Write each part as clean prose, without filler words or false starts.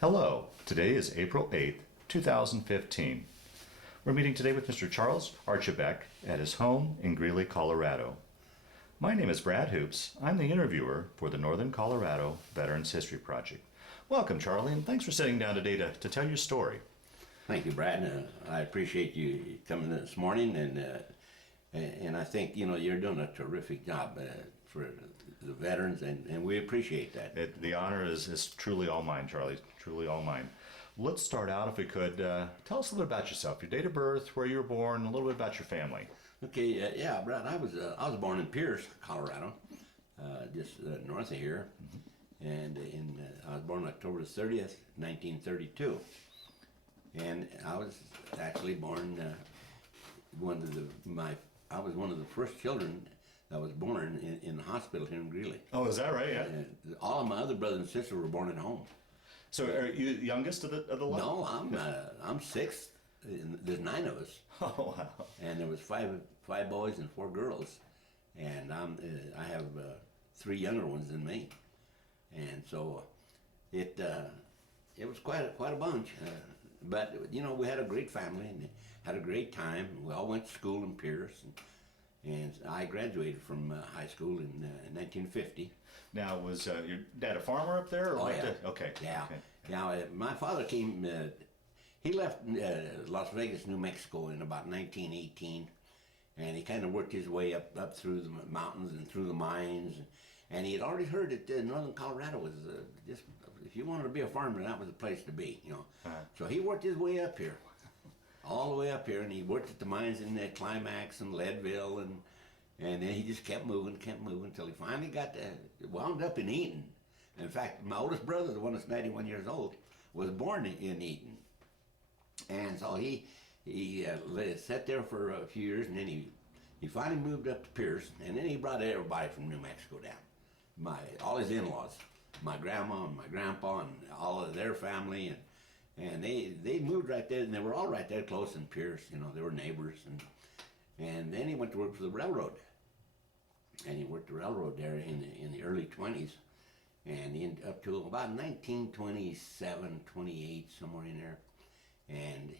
Hello, today is April 8th, 2015. We're meeting today with Mr. Charles Archibeque at his home in Greeley, Colorado. My name is Brad Hoops. I'm the interviewer for the Northern Colorado Veterans History Project. Welcome, Charlie, and thanks for sitting down today to tell your story. Thank you, Brad. I appreciate you coming this morning, and I think you're doing a terrific job for the veterans, and we appreciate that. The honor is truly all mine, Charlie, truly all mine. Let's start out, if we could, tell us a little bit about yourself, your date of birth, where you were born, a little bit about your family. Okay, yeah, Brad. I was born in Pierce, Colorado, just north of here, and I was born October 30th, 1932. And I was actually born I was one of the first children that was born in the hospital here in Greeley. Oh, is that right? Yeah. All of my other brothers and sisters were born at home. So, are you the youngest of the lot? No, I'm sixth. There's 9 of us. Oh, wow. And there was five boys and 4 girls, and I have 3 younger ones than me, and so it was quite a bunch. But we had a great family and had a great time. We all went to school in Pierce, and I graduated from high school in 1950. Now, was your dad a farmer up there? Or Oh, yeah. Okay. Yeah. Okay. Now, my father came. He left Las Vegas, New Mexico, in about 1918, and he kind of worked his way up through the mountains and through the mines. And he had already heard that Northern Colorado was just, if you wanted to be a farmer, that was the place to be, So he worked his way up here, all the way up here, and he worked at the mines in Climax and Leadville, and then he just kept moving until he finally wound up in Eaton. In fact, my oldest brother, the one that's 91 years old, was born in Eaton. And so he sat there for a few years, and then he finally moved up to Pierce, and then he brought everybody from New Mexico down. All his in-laws, my grandma and my grandpa and all of their family, and they moved right there, and they were all right there close in Pierce. They were neighbors, and then he went to work for the railroad, and he worked the railroad there in the early 20s, and up to about 1927, 28, somewhere in there. And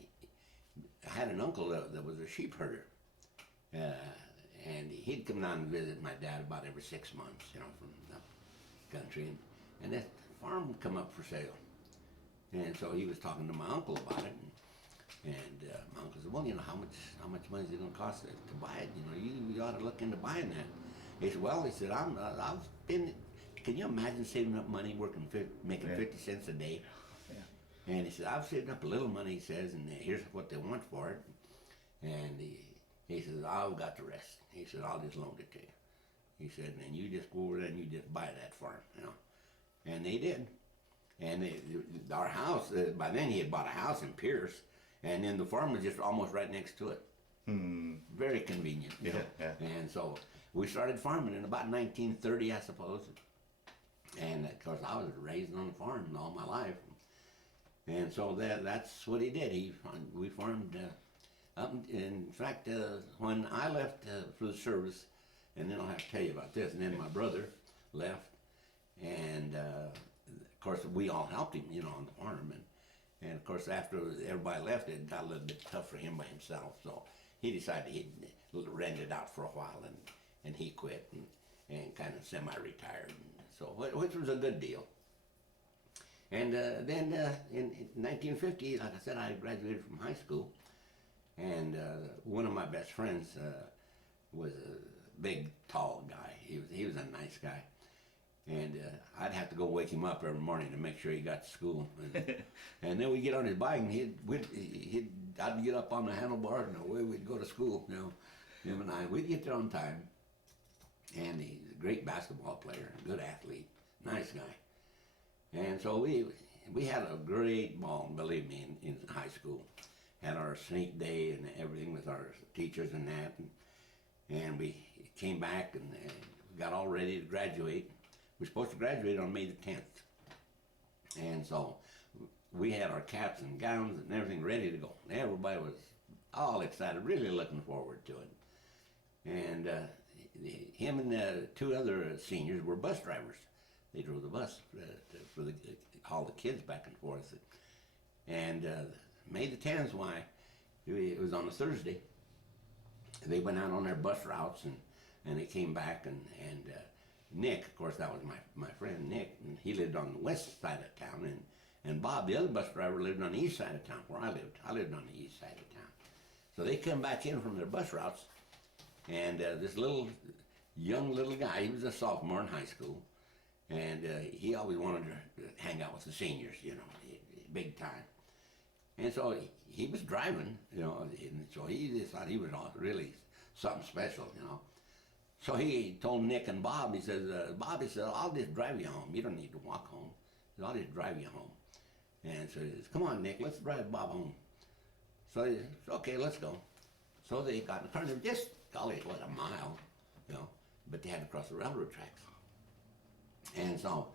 I had an uncle that was a sheep herder, and he'd come down and visit my dad about every 6 months, from the country, and that farm would come up for sale. And so he was talking to my uncle about it, and my uncle said, well, how much money is it going to cost to buy it? You ought to look into buying that. He said, well, I've been, can you imagine saving up money, making 50 cents a day? And he said, I've saved up a little money, he says, and here's what they want for it. And he says, I've got the rest. He said, I'll just loan it to you. He said, and then you just go over there and you just buy that farm, And they did. And our house, by then he had bought a house in Pierce, and then the farm was just almost right next to it. Very convenient. Yeah. And so we started farming in about 1930, I suppose. And of course, I was raised on a farm all my life. And so that's what he did. We farmed up. In fact, when I left for the service, and then I'll have to tell you about this. And then my brother left, and of course we all helped him, on the farm. And of course after everybody left, it got a little bit tough for him by himself. So he decided he'd rent it out for a while, and he quit and kind of semi-retired. So which was a good deal. And then in 1950, like I said, I graduated from high school, and one of my best friends was a big, tall guy. He was a nice guy, and I'd have to go wake him up every morning to make sure he got to school. And then we'd get on his bike, and I'd get up on the handlebar, and away we'd go to school. Him and we'd get there on time. And he's a great basketball player, a good athlete, nice guy. And so we had a great ball, believe me, in high school. Had our sneak day and everything with our teachers and that. And we came back and got all ready to graduate. We were supposed to graduate on May the 10th. And so we had our caps and gowns and everything ready to go. Everybody was all excited, really looking forward to it. And him and 2 other seniors were bus drivers. they drove the bus for the haul the kids back and forth. And May the 10th, why, it was on a Thursday. They went out on their bus routes and they came back and Nick, of course, that was my friend Nick, and he lived on the west side of town, and Bob, the other bus driver, lived on the east side of town where I lived. I lived on the east side of town. So they come back in from their bus routes, and this young little guy, he was a sophomore in high school, and he always wanted to hang out with the seniors, you know, big time. And so he was driving, you know, and so he just thought he was really something special, you know. So he told Nick and Bob, he says, Bob, he said, I'll just drive you home. You don't need to walk home. He said, I'll just drive you home. And so he says, come on, Nick, let's drive Bob home. So he said, okay, let's go. So they got in the car, and they were just, golly, what, a mile, you know, but they had to cross the railroad tracks. And so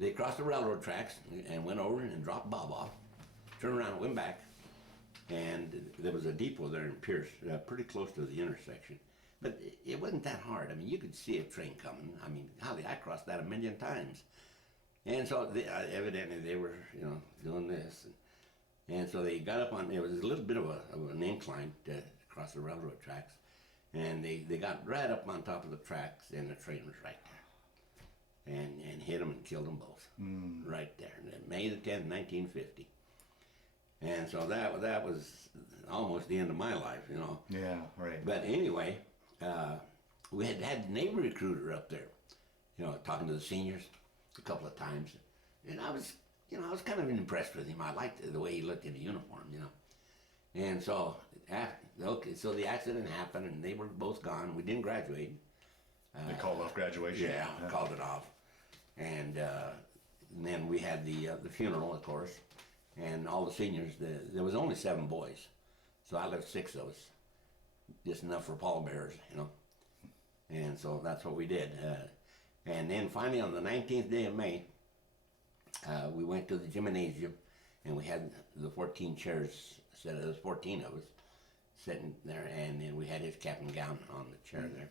they crossed the railroad tracks and went over and dropped Bob off, turned around and went back, and there was a depot there in Pierce, pretty close to the intersection. But it wasn't that hard. I mean, you could see a train coming. I mean, golly, I crossed that a million times. And so evidently they were, you know, doing this. And so they got up on, it was a little bit of an incline to cross the railroad tracks. And they got right up on top of the tracks, and the train was right there. And hit them and killed them both. Right there. May the 10th, 1950. And so that was almost the end of my life, you know. Yeah, right. But anyway, we had the Navy recruiter up there, you know, talking to the seniors a couple of times. And I was kind of impressed with him. I liked the way he looked in the uniform, you know. And so, so the accident happened, and they were both gone. We didn't graduate. They called off graduation? Yeah, called it off. And then we had the funeral, of course, and all the seniors. There was only 7 boys, so I left 6 of us, just enough for pallbearers, you know. And so that's what we did. And then finally, on the 19th day of May, we went to the gymnasium, and we had the 14 chairs set. There was 14 of us sitting there, and then we had his cap and gown on the chair there.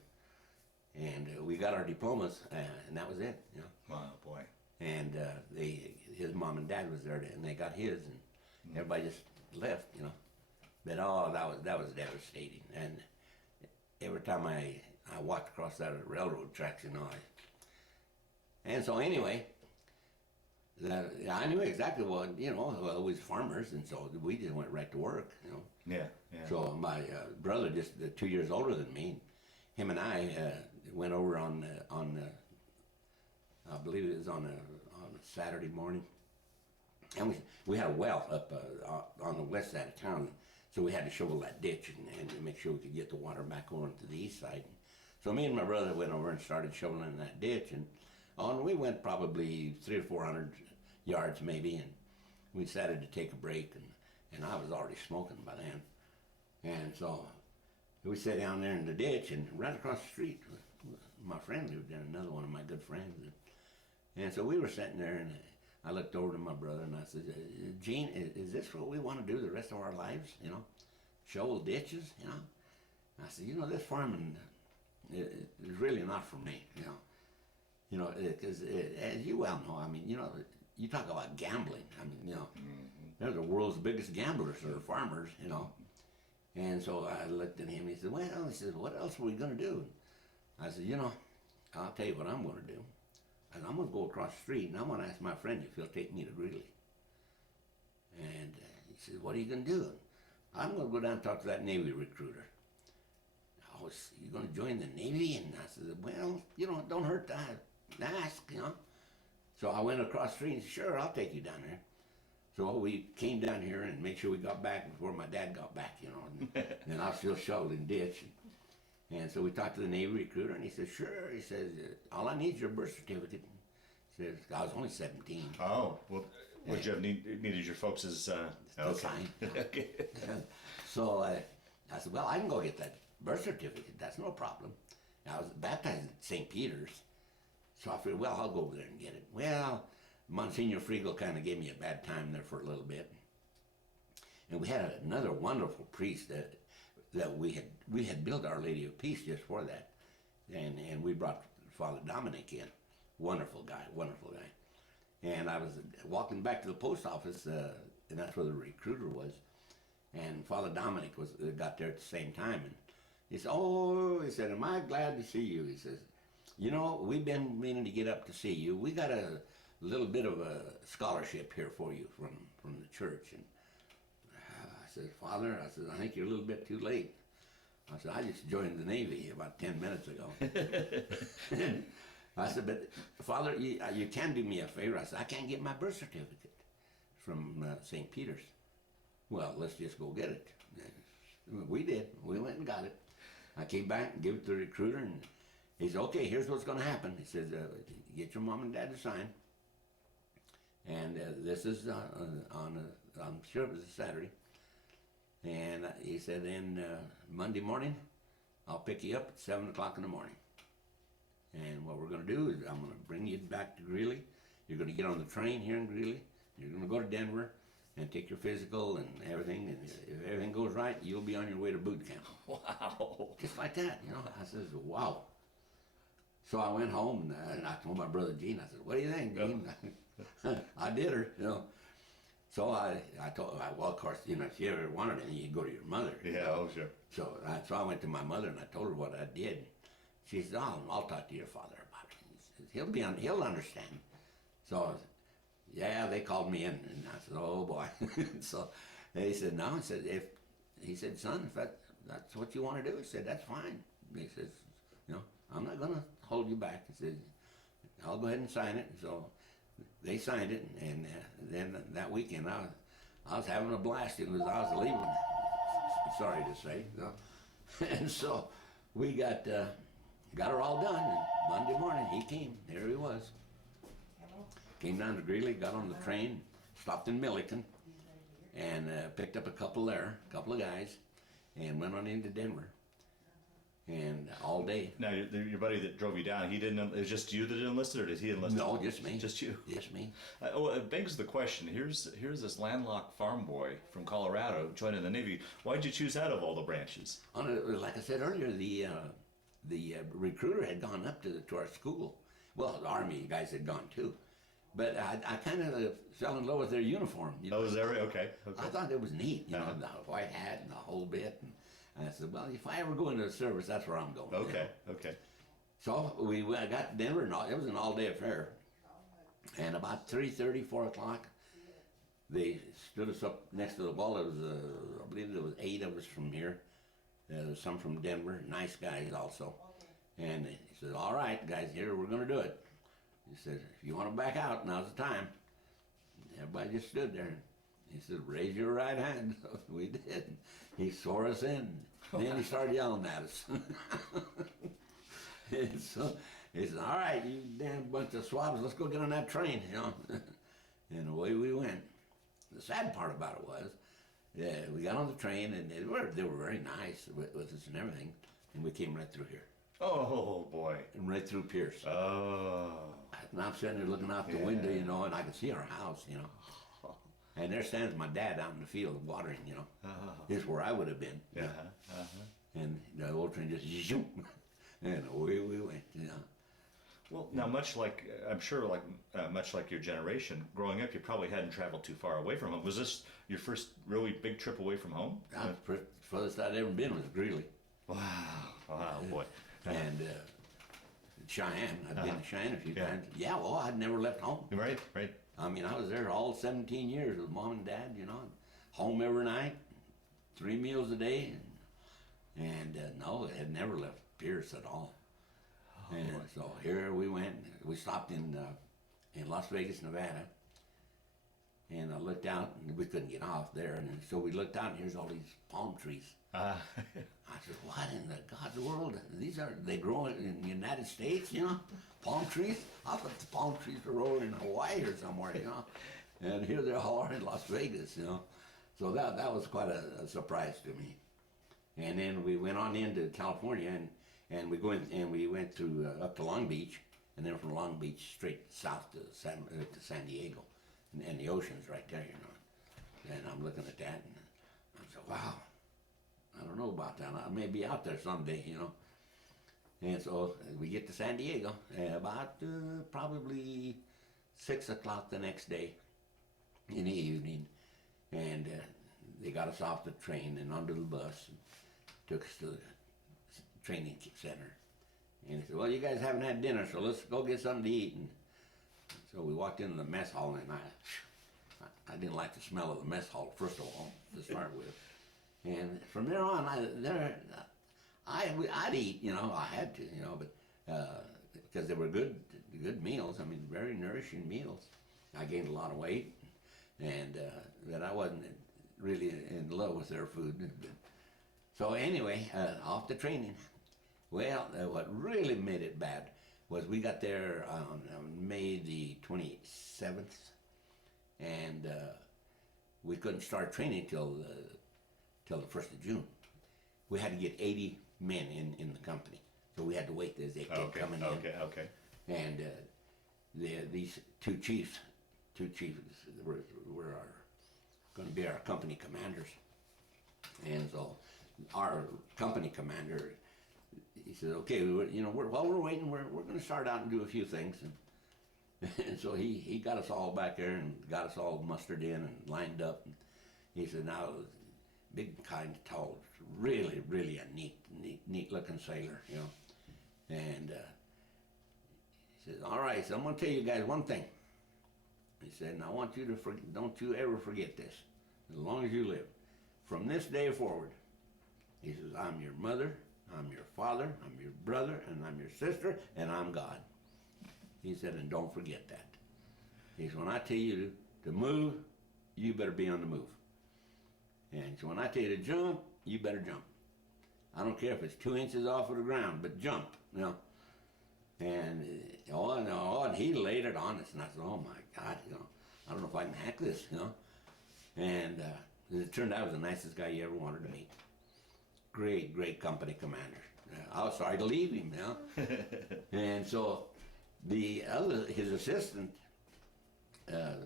And we got our diplomas, and that was it, you know. Wow, boy. And his mom and dad was there, and they got his, and everybody just left, you know. But that was devastating. And every time I walked across that railroad tracks, you know, and so anyway, I knew exactly what, you know, well, we was farmers, and so we just went right to work, you know. Yeah, yeah. So my brother, just 2 years older than me, him and I went over on I believe it was on a Saturday morning, and we had a well up on the west side of town, so we had to shovel that ditch and make sure we could get the water back over to the east side. So me and my brother went over and started shoveling that ditch, and we went probably 300 or 400 yards maybe, and we decided to take a break, and I was already smoking by then, and so we sat down there in the ditch, and right across the street, my friend lived there, another one of my good friends. And so we were sitting there, and I looked over to my brother, and I said, Gene, is this what we want to do the rest of our lives, you know? Shovel ditches, you know? I said, you know, this farming is really not for me, you know? You know, because as you well know, I mean, you know, you talk about gambling. I mean, you know, they're the world's biggest gamblers, are farmers, you know? And so I looked at him, he said, well, he said, what else are we going to do? I said, you know, I'll tell you what I'm going to do. And I'm going to go across the street, and I'm going to ask my friend if he'll take me to Greeley. And he said, what are you going to do? I'm going to go down and talk to that Navy recruiter. Oh, you're going to join the Navy? And I said, well, you know, it don't hurt to ask, you know. So I went across the street and said, sure, I'll take you down there. So we came down here and made sure we got back before my dad got back, you know. And I was still shoveling ditch. And so we talked to the Navy recruiter, and he said, sure. He says, all I need is your birth certificate. He says, I was only 17. Oh, well, would you have needed your folks' Still okay. fine. Okay. So I said, well, I can go get that birth certificate. That's no problem. And I was baptized at St. Peter's. So I figured, well, I'll go over there and get it. Well, Monsignor Friegel kind of gave me a bad time there for a little bit. And we had another wonderful priest that we had built Our Lady of Peace just for that. And we brought Father Dominic in Wonderful guy, wonderful guy. And I was walking back to the post office, and that's where the recruiter was. And Father Dominic got there at the same time, and he said, "Oh," he said, "am I glad to see you?" He says, "You know, we've been meaning to get up to see you. We got a little bit of a scholarship here for you from the church." And I said, "Father," I said, "I think you're a little bit too late." I said, "I just joined the Navy about 10 minutes ago." I said, "But Father, you can do me a favor." I said, "I can't get my birth certificate from St. Peter's." "Well, let's just go get it." We did. We went and got it. I came back and gave it to the recruiter, and he said, "Okay, here's what's going to happen." He says, "Get your mom and dad to sign. And this is I'm sure it was a Saturday." And he said, "Then Monday morning, I'll pick you up at 7 o'clock in the morning. And what we're going to do is I'm going to bring you back to Greeley. You're going to get on the train here in Greeley. You're going to go to Denver and take your physical and everything. And if everything goes right, you'll be on your way to boot camp." Wow. Just like that, you know. I says, "Wow." So I went home and I told my brother Gene, I said, "What do you think, Gene?" I did her, you know. So I told her, well, of course, you know, if you ever wanted anything, you go to your mother. Yeah, oh, sure. So I went to my mother and I told her what I did. She said, I'll talk to your father about it. He said, he'll understand." So, yeah, they called me in, and I said, "Oh boy." So he said, "No," he said, "Son, if that's what you want to do," he said, "that's fine." He says, "You know, I'm not going to hold you back." He said, "I'll go ahead and sign it." So they signed it, and then that weekend I was having a blast as I was leaving. Sorry to say. So, and so we got her all done, and Monday morning he came. There he was. Came down to Greeley, got on the train, stopped in Milliken, and picked up a couple of guys, and went on into Denver. And all day. Now, your buddy that drove you down, it was just you that enlisted, or did he enlist? No, just me. Just you? Just me. Well, it begs the question, here's this landlocked farm boy from Colorado joining the Navy. Why'd you choose out of all the branches? Like I said earlier, the recruiter had gone up to our school. Well, the Army guys had gone too. But I kind of fell in love with their uniform. You know? Oh, is that right? Okay. I thought it was neat, you know, the white hat and the whole bit. And I said, well, if I ever go into the service, that's where I'm going. Okay, you know? okay. So I got to Denver, and it was an all-day affair. And about 3:30, 4 o'clock, they stood us up next to the wall. There was, I believe there was 8 of us from here. There was some from Denver, nice guys also. And he said, "All right, guys, here, we're going to do it." He said, "If you want to back out, now's the time." Everybody just stood there. He said, "Raise your right hand." We did. He swore us in. Then he started yelling at us. And so he said, "All right, you damn bunch of swabs, let's go get on that train," you know. And away we went. The sad part about it was, we got on the train, and they were very nice with us and everything. And we came right through here. Oh, boy. And right through Pierce. Oh. And I'm sitting there looking out the window, you know, and I can see our house, you know. And there stands my dad out in the field watering, you know. Here's where I would have been. Yeah. And the old train just zoom, and away we went, you know. Well, now, much like your generation, growing up, you probably hadn't traveled too far away from home. Was this your first really big trip away from home? The furthest I'd ever been was Greeley. Wow, boy. And Cheyenne. I'd been to Cheyenne a few times. Yeah, well, I'd never left home. Right. I mean, I was there all 17 years with Mom and Dad, you know, home every night, 3 meals a day. And no, I had never left Pierce at all. And so here we went. We stopped in Las Vegas, Nevada. And I looked out, and we couldn't get off there. And so we looked out, and here's all these palm trees. I said, "What in the God's world? They grow in the United States, you know? Palm trees? I thought the palm trees were growing in Hawaii or somewhere, you know? And here they all are in Las Vegas, you know? So that was quite a surprise to me. And then we went on into California, and we went through up to Long Beach, and then from Long Beach straight south to San Diego, and the ocean's right there, you know. And I'm looking at that, and I said, wow, I don't know about that. I may be out there someday, you know. And so we get to San Diego about probably 6 o'clock the next day in the evening, and they got us off the train and onto the bus and took us to the training center. And they said, well, you guys haven't had dinner, so let's go get something to eat. And so we walked into the mess hall, and I didn't like the smell of the mess hall, first of all, to start with. And from there on, I'd eat, you know, I had to, you know, but because they were good meals. I mean, very nourishing meals. I gained a lot of weight, and that I wasn't really in love with their food. So anyway, off the training. Well, what really made it bad was we got there on May the 27th, and we couldn't start training till the 1st of June. We had to get 80 men in the company, so we had to wait as they kept coming in. Okay. And these two chiefs were going to be our company commanders, and so our company commander, he said, "Okay, while we're waiting, we're going to start out and do a few things." And so he got us all back there and got us all mustered in and lined up. And he said, "Now, big, kind, tall, really, really a neat looking sailor, you know." And he says, "All right, so I'm going to tell you guys one thing." He said, "And I want you to don't you ever forget this, as long as you live. From this day forward," he says, "I'm your mother, I'm your father, I'm your brother, and I'm your sister, and I'm God." He said, "And don't forget that." He said, "When I tell you to move, you better be on the move. And so when I tell you to jump, you better jump. I don't care if it's 2 inches off of the ground, but jump, you know." And and he laid it on us, and I said, "Oh my God, you know, I don't know if I can hack this, you know." And it turned out he was the nicest guy you ever wanted to meet. Great company commander. I was sorry to leave him, you know. And so his assistant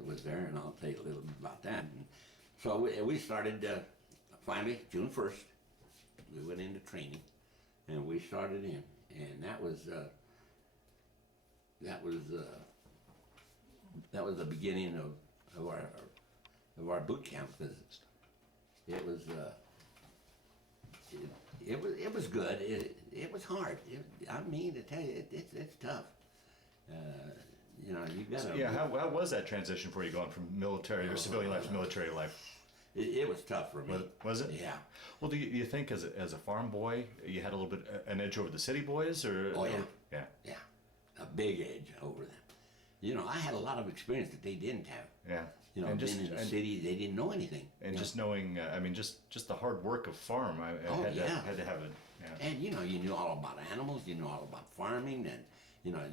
was there, and I'll tell you a little bit about that. And so we started, finally, June 1st, we went into training, and we started in, and that was the beginning of our boot camp visits. It was good. It was hard. I mean, to tell you, it's tough. You know, you got to. So, yeah, how was that transition for you, going from military or civilian life to military life? It was tough for me. Was it? Yeah. Well, do you think as a farm boy you had a little bit an edge over the city boys, or? Oh yeah. Yeah. Yeah, a big edge over them. You know, I had a lot of experience that they didn't have. Yeah. You know, being in the city, they didn't know anything. And just knowing, I mean, just the hard work of farm, I had to have it. Yeah. And you knew all about animals, you knew all about farming, and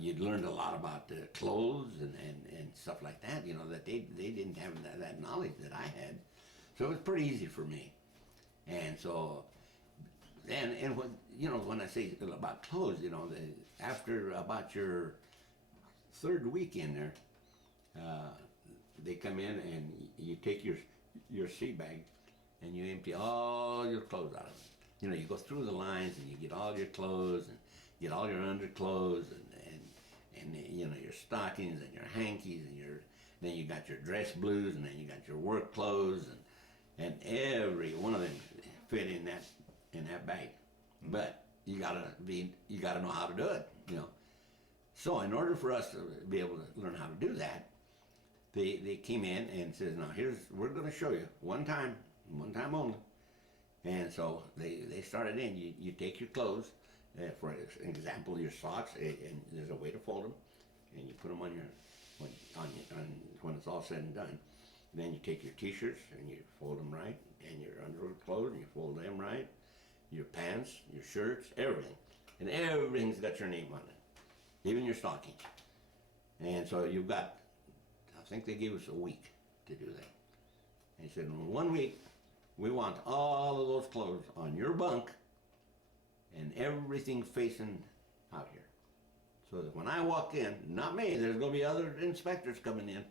you'd learned a lot about clothes and stuff like that. You know, that they didn't have that knowledge that I had, so it was pretty easy for me. And so, and when I say about clothes, after about your third week in there, they come in and you take your sea bag and you empty all your clothes out of it. You know, you go through the lines and you get all your clothes and get all your underclothes and your stockings and your hankies and then you got your dress blues and then you got your work clothes and every one of them fit in that bag. But you gotta know how to do it, you know. So in order for us to be able to learn how to do that, they came in and says, "Now we're going to show you one time only." And so they started in. You take your clothes, for example, your socks, and there's a way to fold them, and you put them on when it's all said and done. Then you take your t-shirts and you fold them right, and your underclothes and you fold them right, your pants, your shirts, everything, and everything's got your name on it, even your stockings. And so you've got, I think they gave us a week to do that. And he said, in 1 week, we want all of those clothes on your bunk and everything facing out here. So that when I walk in, not me, there's going to be other inspectors coming in,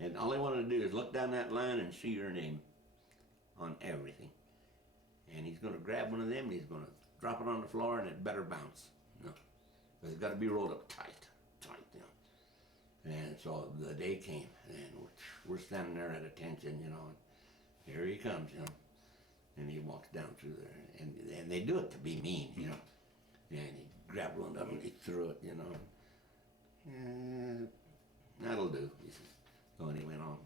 and all they want to do is look down that line and see your name on everything. And he's going to grab one of them and he's going to drop it on the floor and it better bounce. You know? But it's got to be rolled up tight, you know. And so the day came, and we're standing there at attention, you know. And here he comes, you know. And he walks down through there, and they do it to be mean, you know. And he grabbed one of them and he threw it, you know. And that'll do, he says. So and he went on,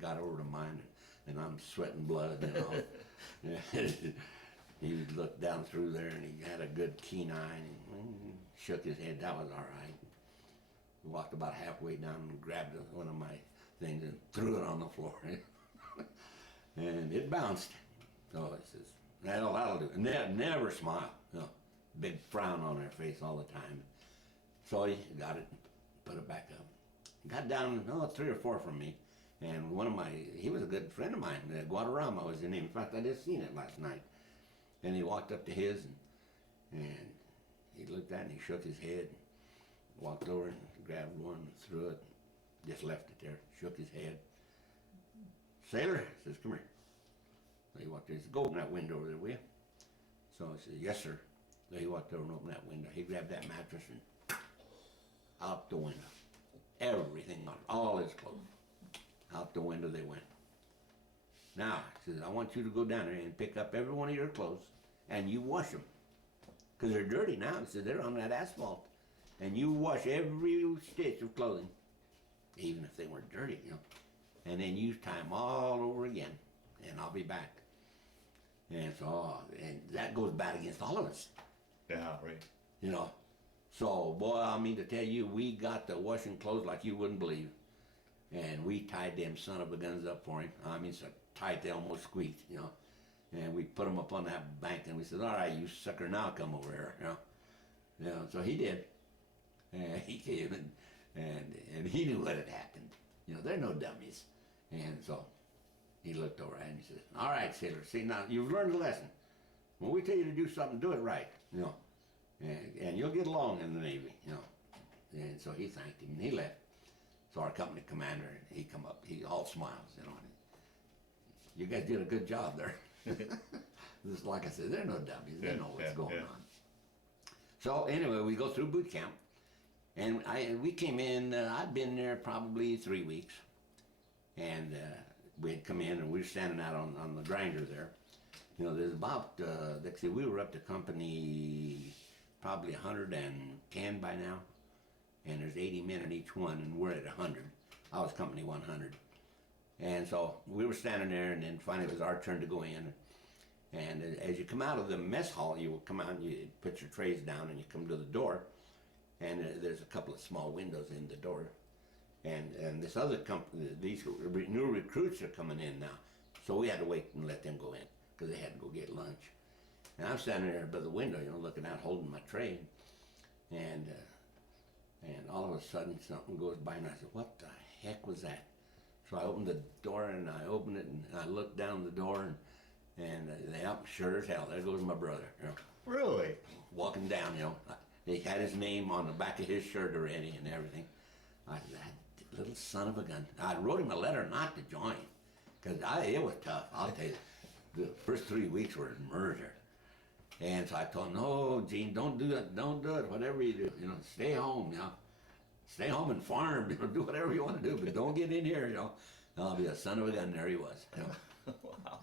got over to mine, and I'm sweating blood, you know. He looked down through there, and he had a good keen eye, and shook his head. That was all right. He walked about halfway down and grabbed one of my things and threw it on the floor. And it bounced. So he says, that'll do. And they never smile. You know, big frown on their face all the time. So he got it, put it back up. Got down, 3 or 4 from me. And he was a good friend of mine. Guadarrama was his name. In fact, I just seen it last night. And he walked up to his, and he looked at it, and he shook his head, walked over and grabbed one, threw it, just left it there, shook his head. Sailor, says, come here. So he walked there, he said, go open that window over there, will you? So I said, yes, sir. So he walked over and opened that window. He grabbed that mattress and out the window. Everything on it, all his clothes. Out the window they went. Now, he says, I want you to go down there and pick up every one of your clothes and you wash them. Because they're dirty now. He says, they're on that asphalt. And you wash every stitch of clothing, even if they weren't dirty, you know. And then you tie them all over again, and I'll be back. And so, and that goes bad against all of us. Yeah, right. You know. So, boy, I mean to tell you, we got to washing clothes like you wouldn't believe. And we tied them son of a guns up for him. I mean, so tight they almost squeaked, you know. And we put them up on that bank, and we said, all right, you sucker, now come over here, you know. You know, so he did. And he came, and he knew what had happened. You know, they're no dummies. And so he looked over at him and he said, all right, sailor, see, now, you've learned a lesson. When we tell you to do something, do it right, you know. And you'll get along in the Navy, you know. And so he thanked him, and he left. So our company commander, he come up, he all smiles, you know. You guys did a good job there. Just like I said, they're no dummies. They know what's going on. So anyway, we go through boot camp, and we came in. I'd been there probably 3 weeks, and we had come in, and we were standing out on the grinder there. You know, there's about let's see, we were up to company probably 110 by now, and there's 80 men in each one, and we're at 100. I was company 100. And so we were standing there, and then finally it was our turn to go in. And as you come out of the mess hall, you will come out and you put your trays down, and you come to the door, and there's a couple of small windows in the door. And this other company, these new recruits are coming in now. So we had to wait and let them go in, because they had to go get lunch. And I'm standing there by the window, you know, looking out, holding my tray. And all of a sudden something goes by, and I said, what the heck was that? So I opened the door, and I opened it, and I looked down the door, and they up, sure as hell, there goes my brother, you know. Really? Walking down, you know. He had his name on the back of his shirt already and everything. I said, that little son of a gun. I wrote him a letter not to join, because it was tough, I'll tell you. The first 3 weeks were murder. And so I told him, no, Gene, don't do it, whatever you do, you know, stay home, you know. Stay home and farm, you know, do whatever you want to do, but don't get in here, you know. I'll be a son of a gun. There he was, you know. Wow.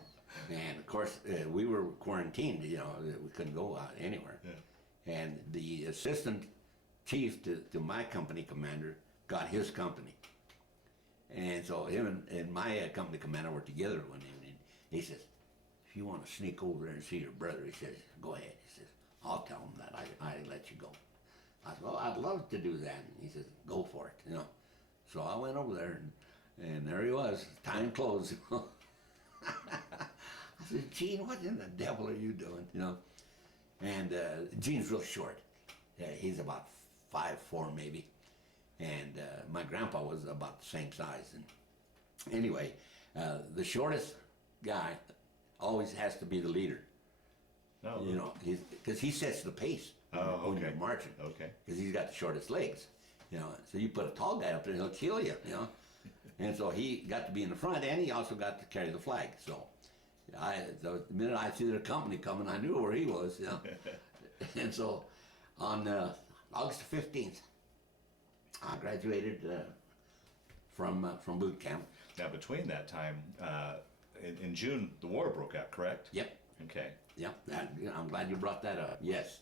And of course, we were quarantined, you know, we couldn't go out anywhere. Yeah. And the assistant chief to my company commander got his company. And so him and my company commander were together one evening. He says, if you want to sneak over there and see your brother, he says, go ahead. He says, I'll tell him that I let you go. I said, well, I'd love to do that. And he says, go for it, you know. So I went over there, and there he was, tying clothes. I said, Gene, what in the devil are you doing, you know? And Gene's real short. He's about 5'4" maybe. And my grandpa was about the same size. And anyway, the shortest guy always has to be the leader. Oh, you know, because he sets the pace when you're marching. Okay. Because he's the shortest legs, you know. So you put a tall guy up there, he'll kill you, you know. And so he got to be in the front, and he also got to carry the flag. So the minute I see their company coming, I knew where he was, you know. And so on August 15th, I graduated from boot camp. Now, between that time, in June, the war broke out, correct? Yep. Okay. Yep. I'm glad you brought that up. Yes.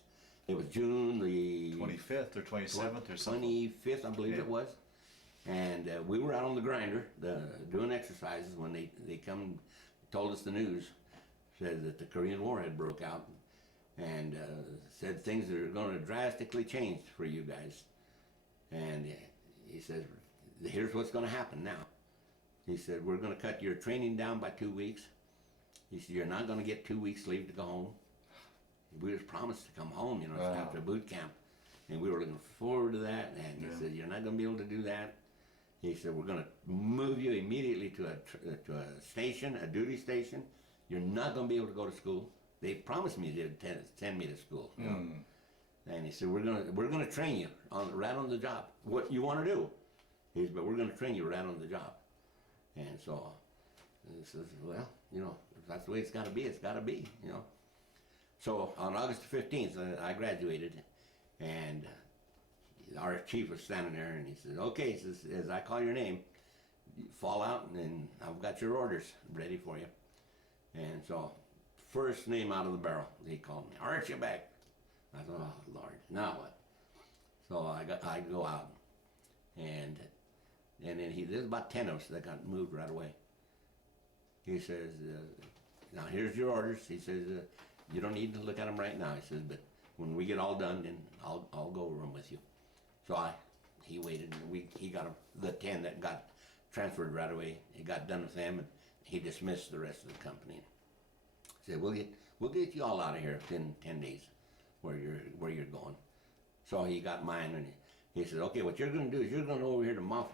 It was June the 25th or 27th or something. 25th, I believe it was. And we were out on the grinder doing exercises when they come told us the news, said that the Korean War had broke out, and said things are going to drastically change for you guys. And he said, here's what's going to happen now. He said, we're going to cut your training down by 2 weeks. He said, you're not going to get 2 weeks leave to go home. We was promised to come home, after boot camp. And we were looking forward to that. And he said, you're not going to be able to do that. He said, we're going to move you immediately to a station, a duty station. You're not going to be able to go to school. They promised me they'd send me to school. And he said, we're going to train you right on the job. What you want to do. He said, but we're going to train you right on the job. And so he says, well, if that's the way it's got to be, it's got to be, So on August 15th, I graduated, and our chief was standing there, and he said, okay, he says, as I call your name, you fall out, and I've got your orders ready for you. And so, first name out of the barrel, he called me, Archibeque. I thought, oh, Lord, now what? So I go out, and then there's about 10 of us that got moved right away. He says, now here's your orders. He says, you don't need to look at them right now. He says, but when we get all done, then I'll go over them with you. So he waited, and he got the 10 that got transferred right away. He got done with them, and he dismissed the rest of the company. He said, we'll get you all out of here within 10 days, where you're going. So he got mine, and he said, okay, what you're going to do is you're going to go over here to Moffett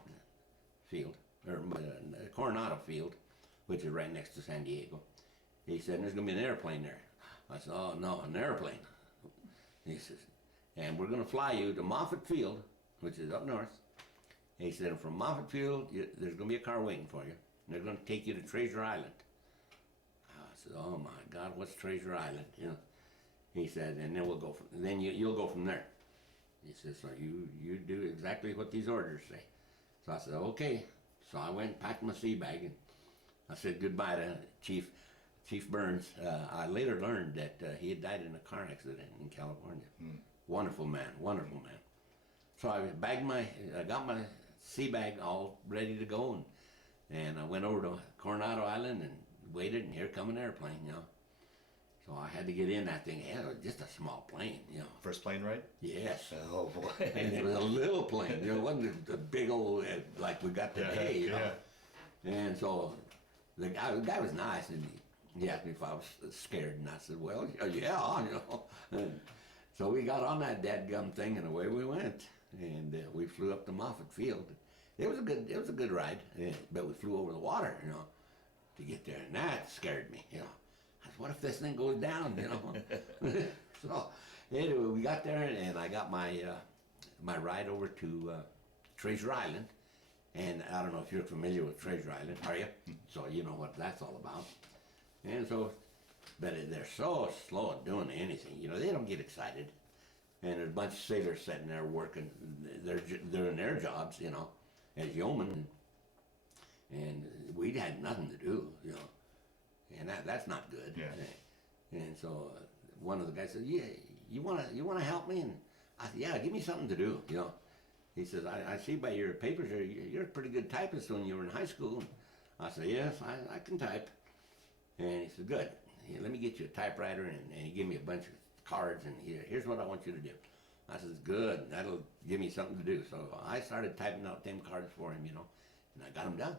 Field, or Coronado Field, which is right next to San Diego. He said, there's going to be an airplane there. I said, oh, no, an airplane. He says, and we're going to fly you to Moffett Field, which is up north. And he said, from Moffett Field, there's going to be a car waiting for you. And they're going to take you to Treasure Island. I said, oh, my God, what's Treasure Island? He said, and then we'll go then you'll go from there. He said, so you do exactly what these orders say. So I said, okay. So I went and packed my sea bag, and I said goodbye to Chief Burns. I later learned that he had died in a car accident in California. Wonderful man, wonderful man. So I got my sea bag all ready to go, and I went over to Coronado Island and waited, and here come an airplane, So I had to get in that thing. Yeah, it was just a small plane, First plane ride? Yes. Oh, boy. And it was a little plane, it wasn't the big old, like we got today, And so the guy was nice, and he asked me if I was scared, and I said, well, yeah, And so we got on that dadgum thing, and away we went. And we flew up to Moffett Field. It was a good ride, but we flew over the water, to get there, and that scared me, I said, what if this thing goes down, So anyway, we got there, and I got my ride over to Treasure Island. And I don't know if you're familiar with Treasure Island, are you? So you know what that's all about. And so, but they're so slow at doing anything, they don't get excited. And there's a bunch of sailors sitting there working, they're doing their jobs, as yeomen. And we had nothing to do, and that's not good. Yeah. And so one of the guys said, yeah, you wanna help me? And I said, yeah, give me something to do, He says, I see by your papers you're a pretty good typist when you were in high school. And I said, yes, I can type. And he said, good. Here, let me get you a typewriter. And he gave me a bunch of cards, and here's what I want you to do. I said, good, that'll give me something to do. So I started typing out them cards for him, and I got them done.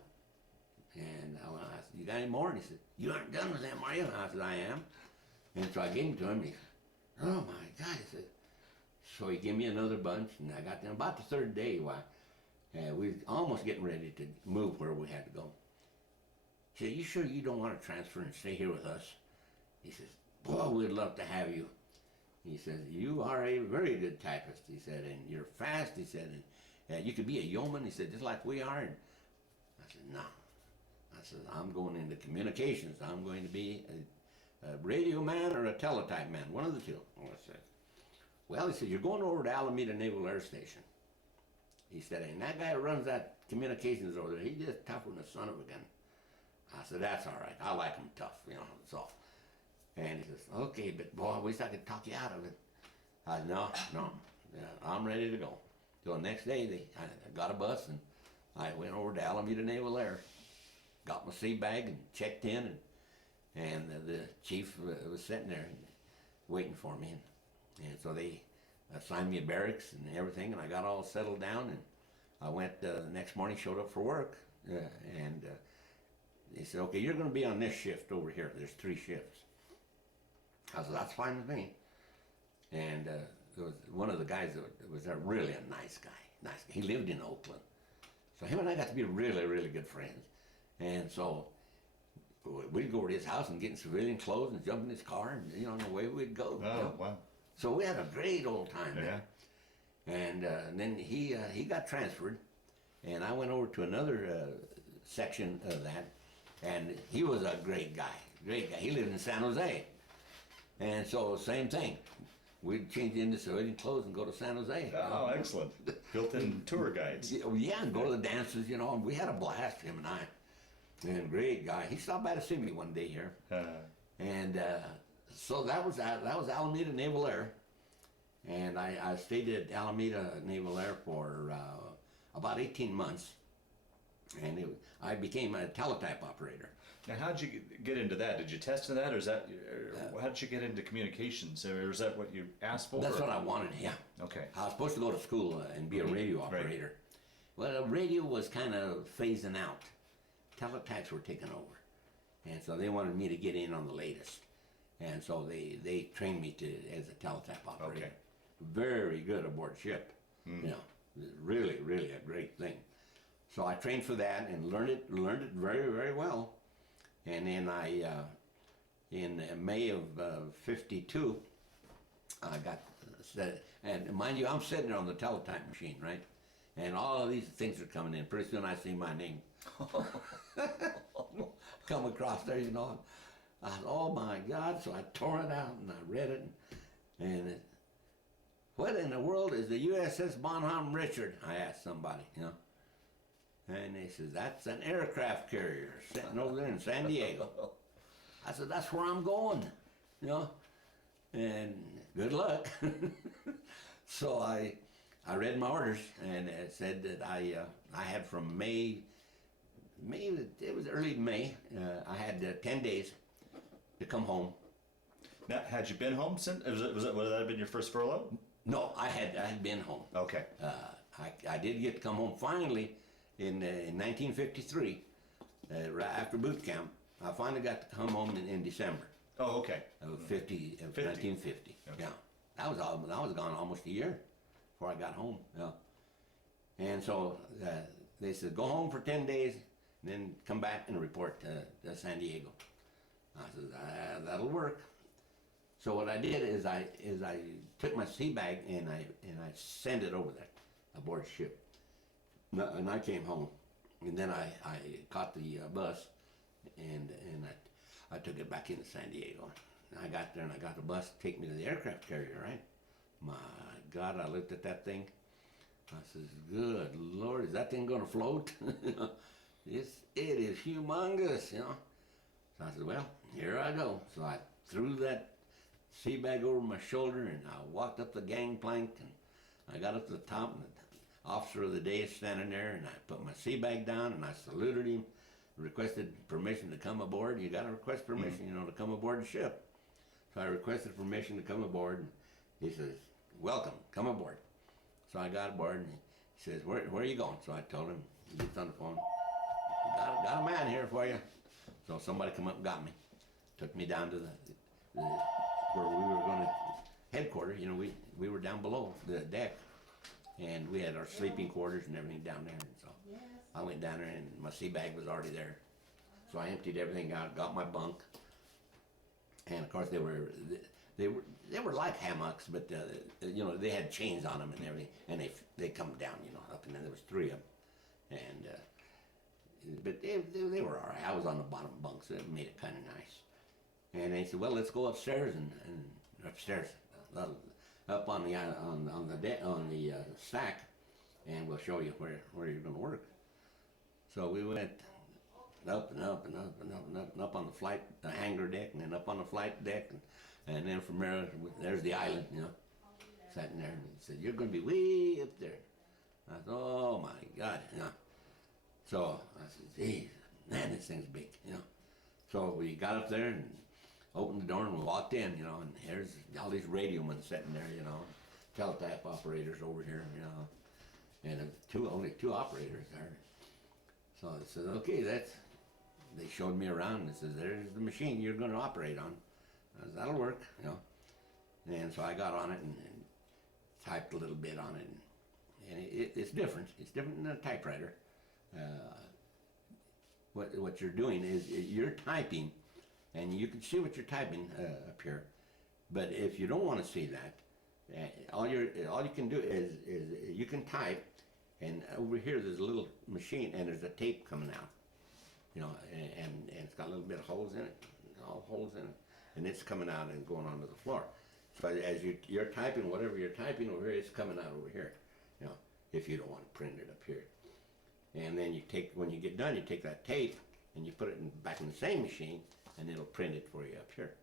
And I said, you got any more? And he said, you aren't done with them, are you? And I said, I am. And so I gave them to him, and he said, oh my God, he said. So he gave me another bunch, and I got them about the third day. We was almost getting ready to move where we had to go. He said, you sure you don't want to transfer and stay here with us? He says, boy, we'd love to have you. He says, you are a very good typist, he said, and you're fast, he said, and you could be a yeoman, he said, just like we are. And I said, no. I said, I'm going into communications. I'm going to be a radio man or a teletype man, one of the two. I said, Well, he said, you're going over to Alameda Naval Air Station. He said, and that guy who runs that communications over there, he's just tougher than the son of a gun. I said, that's all right. I like him tough, you know, so. And he says, okay, but boy, I wish I could talk you out of it. I said, no, I'm ready to go. So the next day, I got a bus and I went over to Alameda Naval Air, got my sea bag and checked in, and the chief was sitting there waiting for me. And so they assigned me a barracks and everything, and I got all settled down, and I went the next morning, showed up for work, and they said, okay, you're going to be on this shift over here. There's 3 shifts. I said, that's fine with me. And there was one of the guys that was there, really a nice guy. He lived in Oakland. So him and I got to be really, really good friends. And so we'd go over to his house and get in civilian clothes and jump in his car, and, you know, and away we'd go. Oh, you know? wow. So we had a great old time Yeah. there. And then he got transferred, and I went over to another section of that, and he was a great guy. He lived in San Jose. And so same thing. We'd change into civilian clothes and go to San Jose. Oh, excellent. Built-in tour guides. Yeah, and go to the dances, you know, and we had a blast, him and I. And great guy. He stopped by to see me one day here. And so that was Alameda Naval Air. And I stayed at Alameda Naval Air for about 18 months. And I became a teletype operator. Now, how'd you get into that? Did you test in that, or how did you get into communications? Or is that what you asked for? That's what I wanted, yeah. Okay. I was supposed to go to school and be a radio operator. Well, radio was kind of phasing out. Teletypes were taking over. And so they wanted me to get in on the latest. And so they trained me as a teletype operator. Okay. Very good aboard ship. You know, really, really a great thing. So I trained for that and learned it very, very well. And then in May of '52, I got set. And mind you, I'm sitting there on the teletype machine, right? And all of these things are coming in. Pretty soon I see my name come across there, you know. I thought, oh my God. So I tore it out and I read it. And what in the world is the USS Bon Homme Richard? I asked somebody, you know. And they says, that's an aircraft carrier sitting over there in San Diego. I said, that's where I'm going, you know. And good luck. So I read my orders, and it said that I had from May, it was early May, I had 10 days to come home. Now, had you been home since? Would that have been your first furlough? No, I had been home. Okay. I did get to come home finally in 1953, right after boot camp. I finally got to come home in December. Oh, okay. Of 1950. Okay. Yeah, I was gone almost a year before I got home. Yeah, and so they said go home for 10 days, and then come back and report to San Diego. I said that'll work. So what I did is I took my sea bag and I sent it over there aboard ship. And I came home, and then I caught the bus, and I took it back into San Diego. And I got there, and I got the bus to take me to the aircraft carrier, right? My God, I looked at that thing. I says, good Lord, is that thing going to float? It is humongous, you know. So I said, well, here I go. So I threw that sea bag over my shoulder, and I walked up the gangplank, and I got up to the top, and the officer of the day is standing there, and I put my sea bag down, and I saluted him, requested permission to come aboard. You got to request permission, you know, to come aboard the ship. So I requested permission to come aboard, and he says, welcome, come aboard. So I got aboard, and he says, where are you going? So I told him. He gets on the phone. Got a man here for you. So somebody come up and got me. Took me down to the where we were going to headquarters. You know, we were down below the deck, and we had our sleeping quarters and everything down there. And so I went down there, and my sea bag was already there. So I emptied everything out, got my bunk, and of course they were like hammocks, but you know, they had chains on them and everything, and they come down, you know, up, and then there was 3 of them, and but they were all right. I was on the bottom bunk, so it made it kind of nice. And they said, well, let's go upstairs, and upstairs, up on the stack, and we'll show you where you're going to work. So we went up and up and up and up and up and up on the hangar deck, and then up on the flight deck, and then from there's the island, sitting there. And he said, "You're going to be way up there." I thought, "Oh my God," So I said, "Geez, man, this thing's big," So we got up there and opened the door and we walked in, and here's all these radiomen sitting there, teletype operators over here, and only two operators there. So I said, "Okay, they showed me around and says, there's the machine you're going to operate on." I said, "That'll work," And so I got on it and typed a little bit on it, and it's different. It's different than a typewriter. What you're doing is you're typing, and you can see what you're typing up here. But if you don't want to see that, all you can do is you can type, and over here there's a little machine, and there's a tape coming out, and it's got a little bit of holes in it, all holes in it, and it's coming out and going onto the floor. So as you're typing, whatever you're typing over here, it's coming out over here, if you don't want to print it up here. And then when you get done, you take that tape and you put it back in the same machine, and it'll print it for you up here,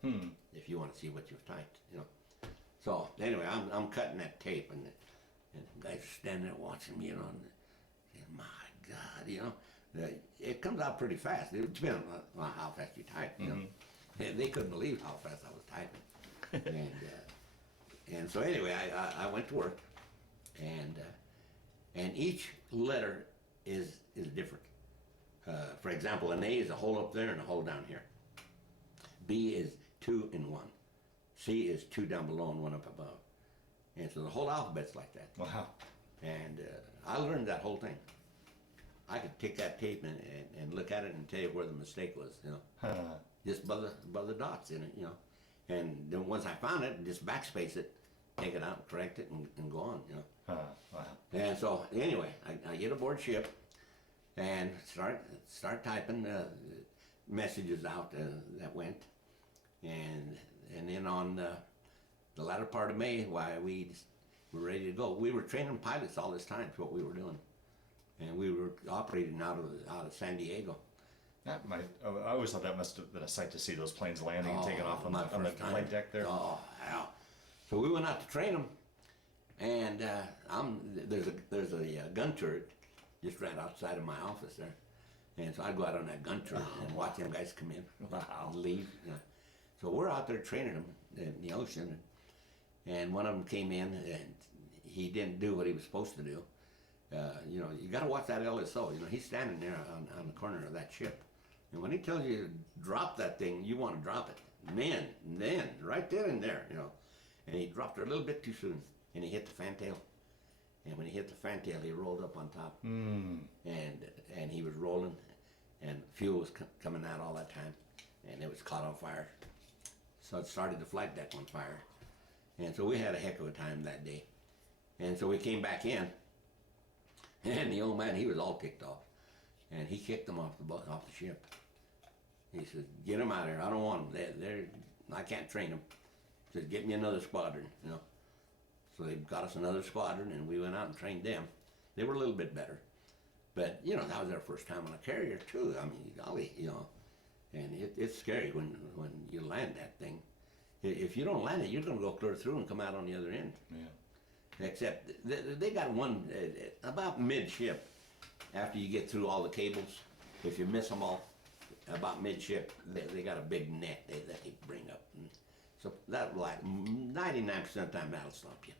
if you want to see what you've typed, So anyway, I'm cutting that tape, and the guys are standing there watching me, and saying, "My God," it comes out pretty fast. It depends on how fast you type, And they couldn't believe how fast I was typing. And so anyway, I went to work, and each letter is different. For example, an A is a hole up there and a hole down here. B is 2 and 1. C is 2 down below and 1 up above. And so the whole alphabet's like that. Wow. And I learned that whole thing. I could take that tape and look at it and tell you where the mistake was, just by the dots in it, And then once I found it, just backspace it, take it out, correct it, and go on, Wow. And so anyway, I get aboard ship and start typing messages out that went, and then on the latter part of May, we were ready to go. We were training pilots all this time. Is what we were doing, and we were operating out of San Diego. I always thought that must have been a sight to see, those planes landing and taking off on the flight deck there. Oh, yeah. So we went out to train them, and there's a gun turret just right outside of my office there, and so I'd go out on that gun turret and watch them guys come in and leave. So we're out there training them in the ocean, and one of them came in and he didn't do what he was supposed to do. You got to watch that LSO. He's standing there on the corner of that ship, and when he tells you to drop that thing, you want to drop it. Then, right then and there, And he dropped her a little bit too soon, and he hit the fantail. And when he hit the fantail, he rolled up on top, and he was rolling, and fuel was coming out all that time, and it was caught on fire. So it started the flight deck on fire, and so we had a heck of a time that day. And so we came back in, and the old man, he was all ticked off, and he kicked them off the ship. He said, "Get them out of here. I don't want them. I can't train them. He said, get me another squadron, So they got us another squadron, and we went out and trained them. They were a little bit better, but that was their first time on a carrier too. I mean, golly, and it's scary when you land that thing. If you don't land it, you're going to go clear through and come out on the other end. Yeah. Except they got one about midship. After you get through all the cables, if you miss them all, about midship, they got a big net that they bring up. And so that, like 99% of the time, that'll stop you.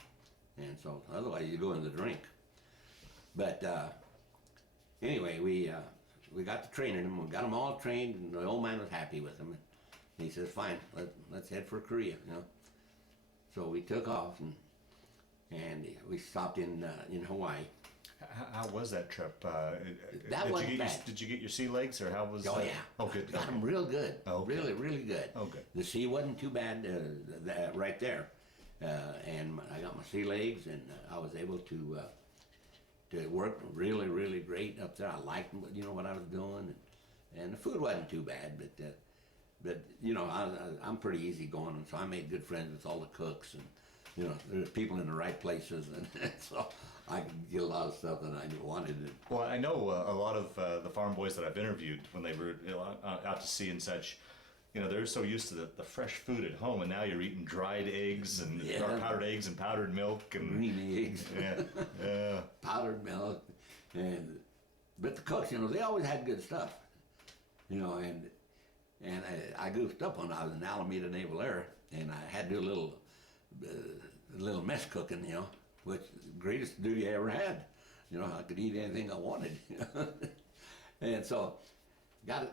And so otherwise you go in the drink. But anyway, we got to training them. We got them all trained, and the old man was happy with them. And he says, "Fine, let's head for Korea." So we took off, and we stopped in Hawaii. How was that trip? That wasn't bad. Did you get your sea legs, or how was? Oh yeah. Oh, good. Got them real good. Oh, okay. Really, really good. Oh, good. The sea wasn't too bad right there, and I got my sea legs, and I was able to work really, really great up there. I liked what I was doing, and the food wasn't too bad, but I'm pretty easy going, and so I made good friends with all the cooks, you know, there's people in the right places, and so I could get a lot of stuff that I wanted. Well, I know a lot of the farm boys that I've interviewed when they were out to sea and such. You know, they're so used to the fresh food at home, and now you're eating dried eggs and powdered eggs and powdered milk and Green eggs, yeah. powdered milk, but the cooks, you know, they always had good stuff, you know, and I goofed up on. I was in Alameda Naval Air, and I had to do a little mess cooking, you know, which the greatest duty I ever had. You know, I could eat anything I wanted, and so got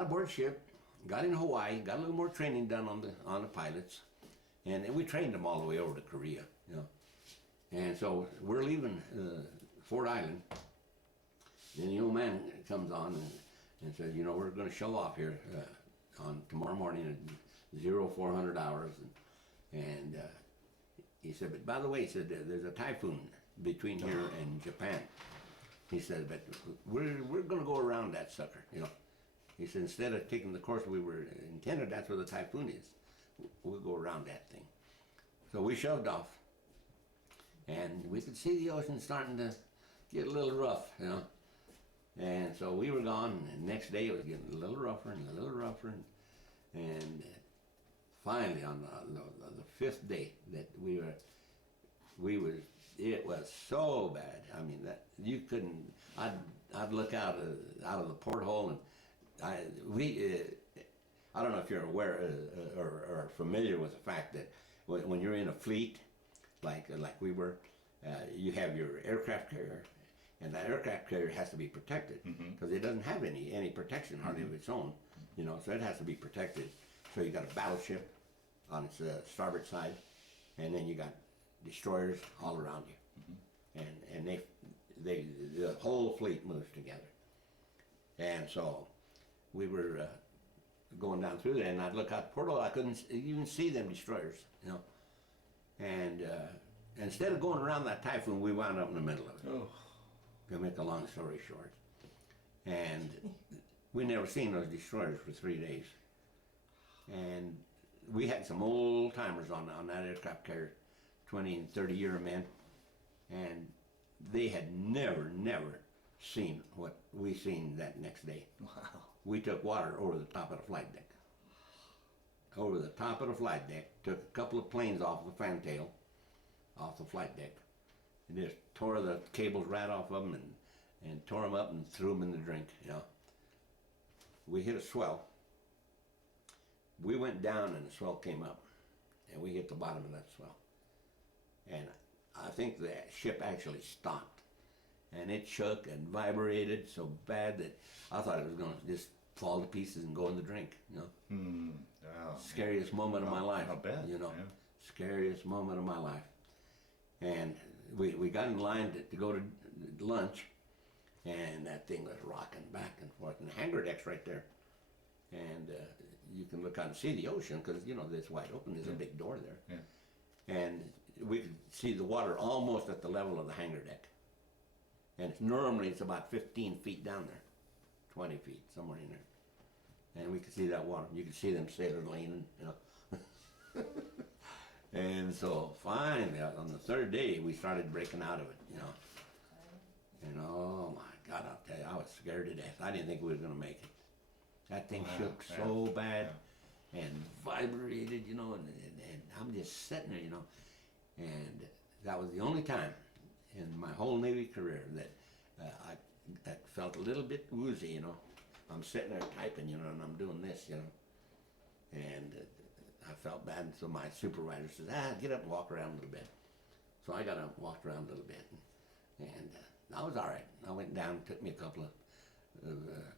aboard ship. Got in Hawaii, got a little more training done on the pilots, and we trained them all the way over to Korea, you know. And so we're leaving Fort Island, and the old man comes on and says, you know, we're going to show off here on tomorrow morning at 0400 hours, and he said, but by the way, he said, there's a typhoon between here and Japan. He said, but we're going to go around that sucker, you know. He said, instead of taking the course we were intended, that's where the typhoon is. We'll go around that thing. So we shoved off, and we could see the ocean starting to get a little rough, you know. And so we were gone, and the next day it was getting a little rougher and a little rougher. And finally, on the fifth day that it was so bad. I mean, that you couldn't. I'd look out of the porthole, and I don't know if you're aware or familiar with the fact that when you're in a fleet, like we were, you have your aircraft carrier, and that aircraft carrier has to be protected because it doesn't have any protection hardly of its own, you know. So it has to be protected. So you got a battleship on its starboard side, and then you got destroyers all around you, and the whole fleet moves together, and so. We were going down through there, and I'd look out the porthole. I couldn't even see them destroyers, you know. And instead of going around that typhoon, we wound up in the middle of it. Oh. To make a long story short. And we never seen those destroyers for 3 days. And we had some old timers on that aircraft carrier, 20 and 30-year men, and they had never seen what we seen that next day. Wow. We took water over the top of the flight deck. Over the top of the flight deck, took a couple of planes off the fantail, off the flight deck, and just tore the cables right off of them and tore them up and threw them in the drink, you know. We hit a swell. We went down and the swell came up, and we hit the bottom of that swell. And I think the ship actually stopped. And it shook and vibrated so bad that I thought it was going to just fall to pieces and go in the drink, you know. Oh, scariest moment of my life. I bet. You know, scariest moment of my life. And we got in line to go to lunch, and that thing was rocking back and forth. And the hangar deck's right there. And you can look out and see the ocean because, you know, it's wide open. There's a big door there. Yeah. And we could see the water almost at the level of the hangar deck. And normally it's about 15 feet down there, 20 feet, somewhere in there. And we could see that water. You could see them sailors leaning, you know. And so finally, on the third day, we started breaking out of it, you know. And oh my God, I'll tell you, I was scared to death. I didn't think we were going to make it. That thing shook so bad and vibrated, you know, and I'm just sitting there, you know. And that was the only time in my whole Navy career that I felt a little bit woozy, you know. I'm sitting there typing, you know, and I'm doing this, you know. And I felt bad, and so my supervisor says, get up and walk around a little bit. So I got up and walked around a little bit, and I was all right. I went down, took me a couple of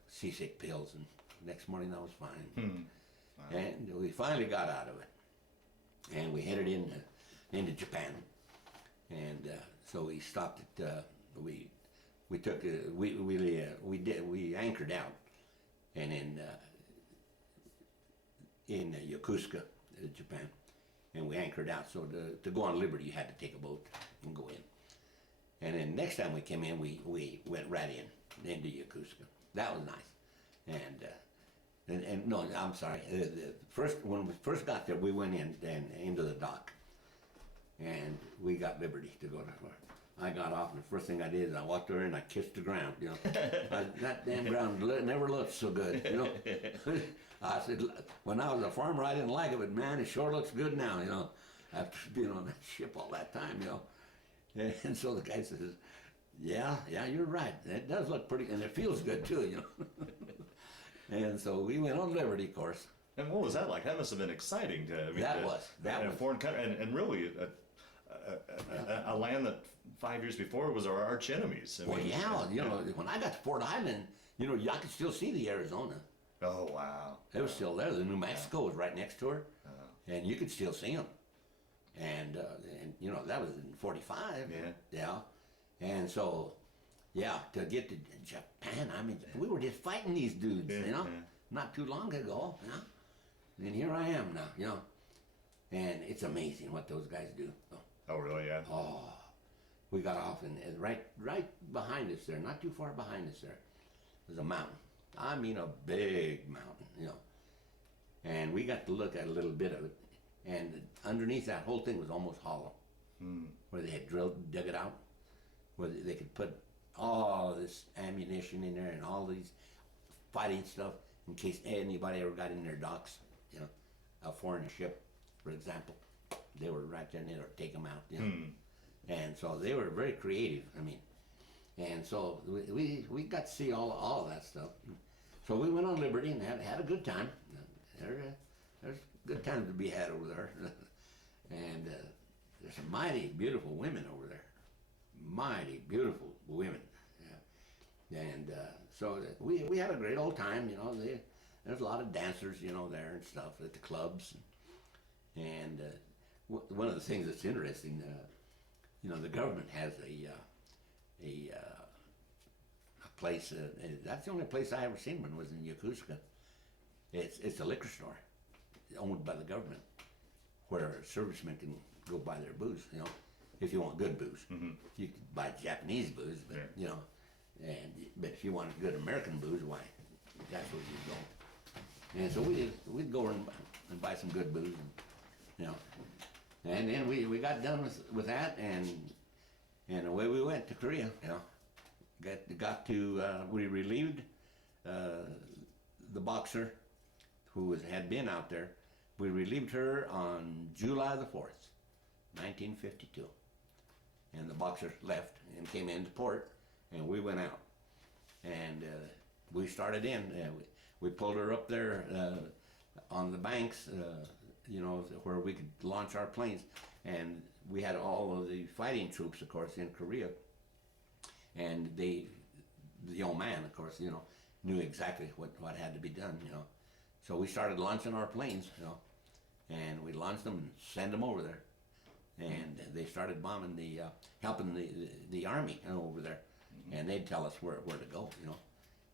seasick pills, and next morning I was fine. Wow. And we finally got out of it, and we headed into Japan. And so we stopped at we anchored out, and in Yokosuka, Japan, and we anchored out. So to go on Liberty, you had to take a boat and go in. And then next time we came in, we went right into Yokosuka. That was nice. And no, I'm sorry. When we first got there, we went in and into the dock. and we got liberty to go to work. I got off, and the first thing I did is I walked over and I kissed the ground. That damn ground never looked so good. I said, when I was a farmer, I didn't like it, but man, it sure looks good now. After being on that ship all that time. And so the guy says, yeah, you're right. It does look pretty, and it feels good too. And so we went on liberty course. And what was that like? That must have been exciting to That was a foreign country, and really a land that 5 years before was our arch enemies. When I got to Fort Island, I could still see the Arizona. Oh wow! It was still there. The New Mexico was right next to her, and you could still see them. And that was in '45. Yeah. And so, to get to Japan, I mean, we were just fighting these dudes, not too long ago. And here I am now, and it's amazing what those guys do. Oh really? Yeah. Oh, we got off, and right behind us there, not too far behind us there, was a mountain. I mean, a big mountain, And we got to look at a little bit of it, and underneath that whole thing was almost hollow, where they had dug it out, where they could put all this ammunition in there and all these fighting stuff in case anybody ever got in their docks, a foreign ship, for example. They were right there and they would take them out, And so they were very creative, and so we got to see all of that stuff. So we went on liberty and had a good time. There's good times to be had over there. And there's some mighty beautiful women over there. Mighty beautiful women. Yeah. And so we had a great old time, there's a lot of dancers, there and stuff at the clubs. And one of the things that's interesting, the government has a place, that's the only place I ever seen one was in Yokosuka. It's a liquor store owned by the government where servicemen can go buy their booze, if you want good booze. You can buy Japanese booze, but, but if you want good American booze, why, that's where you go. And so we'd go and buy some good booze, and then we got done with that, and away we went to Korea, Got to, we relieved the boxer who had been out there. We relieved her on July the 4th, 1952. And the boxer left and came into port, and we went out. And we started in. We pulled her up there on the banks, where we could launch our planes. And we had all of the fighting troops, of course, in Korea. And the old man, of course, knew exactly what had to be done, So we started launching our planes, and we launched them and sent them over there. And they started bombing helping the army over there. And they'd tell us where to go,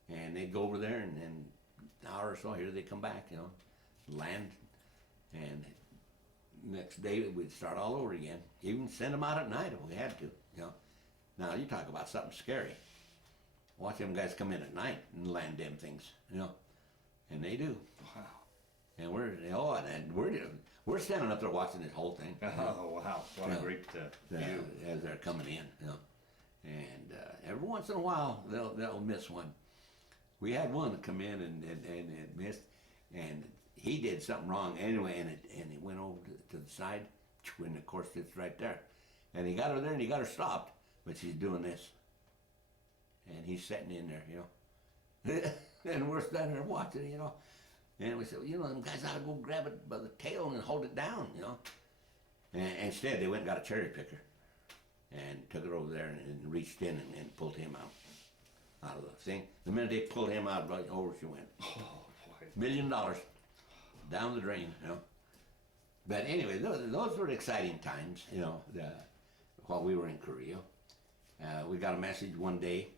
And they'd go over there, and then an hour or so, here they come back, land. And next day we'd start all over again. Even send them out at night if we had to, Now, you talk about something scary. Watch them guys come in at night and land them things, And they do. Wow. And we're standing up there watching this whole thing. Oh, wow. What a great view. As they're coming in, And every once in a while, they'll miss one. We had one come in and it missed, and he did something wrong anyway, and it went over to the side, and of course it's right there. And he got her there and he got her stopped. But she's doing this, and he's sitting in there, and we're standing there watching, And we said, them guys ought to go grab it by the tail and hold it down, And instead, they went and got a cherry picker, and took it over there and reached in and pulled him out of the thing. The minute they pulled him out, right over she went. Oh boy! $1 million down the drain, But anyway, those were exciting times, while we were in Korea. We got a message one day,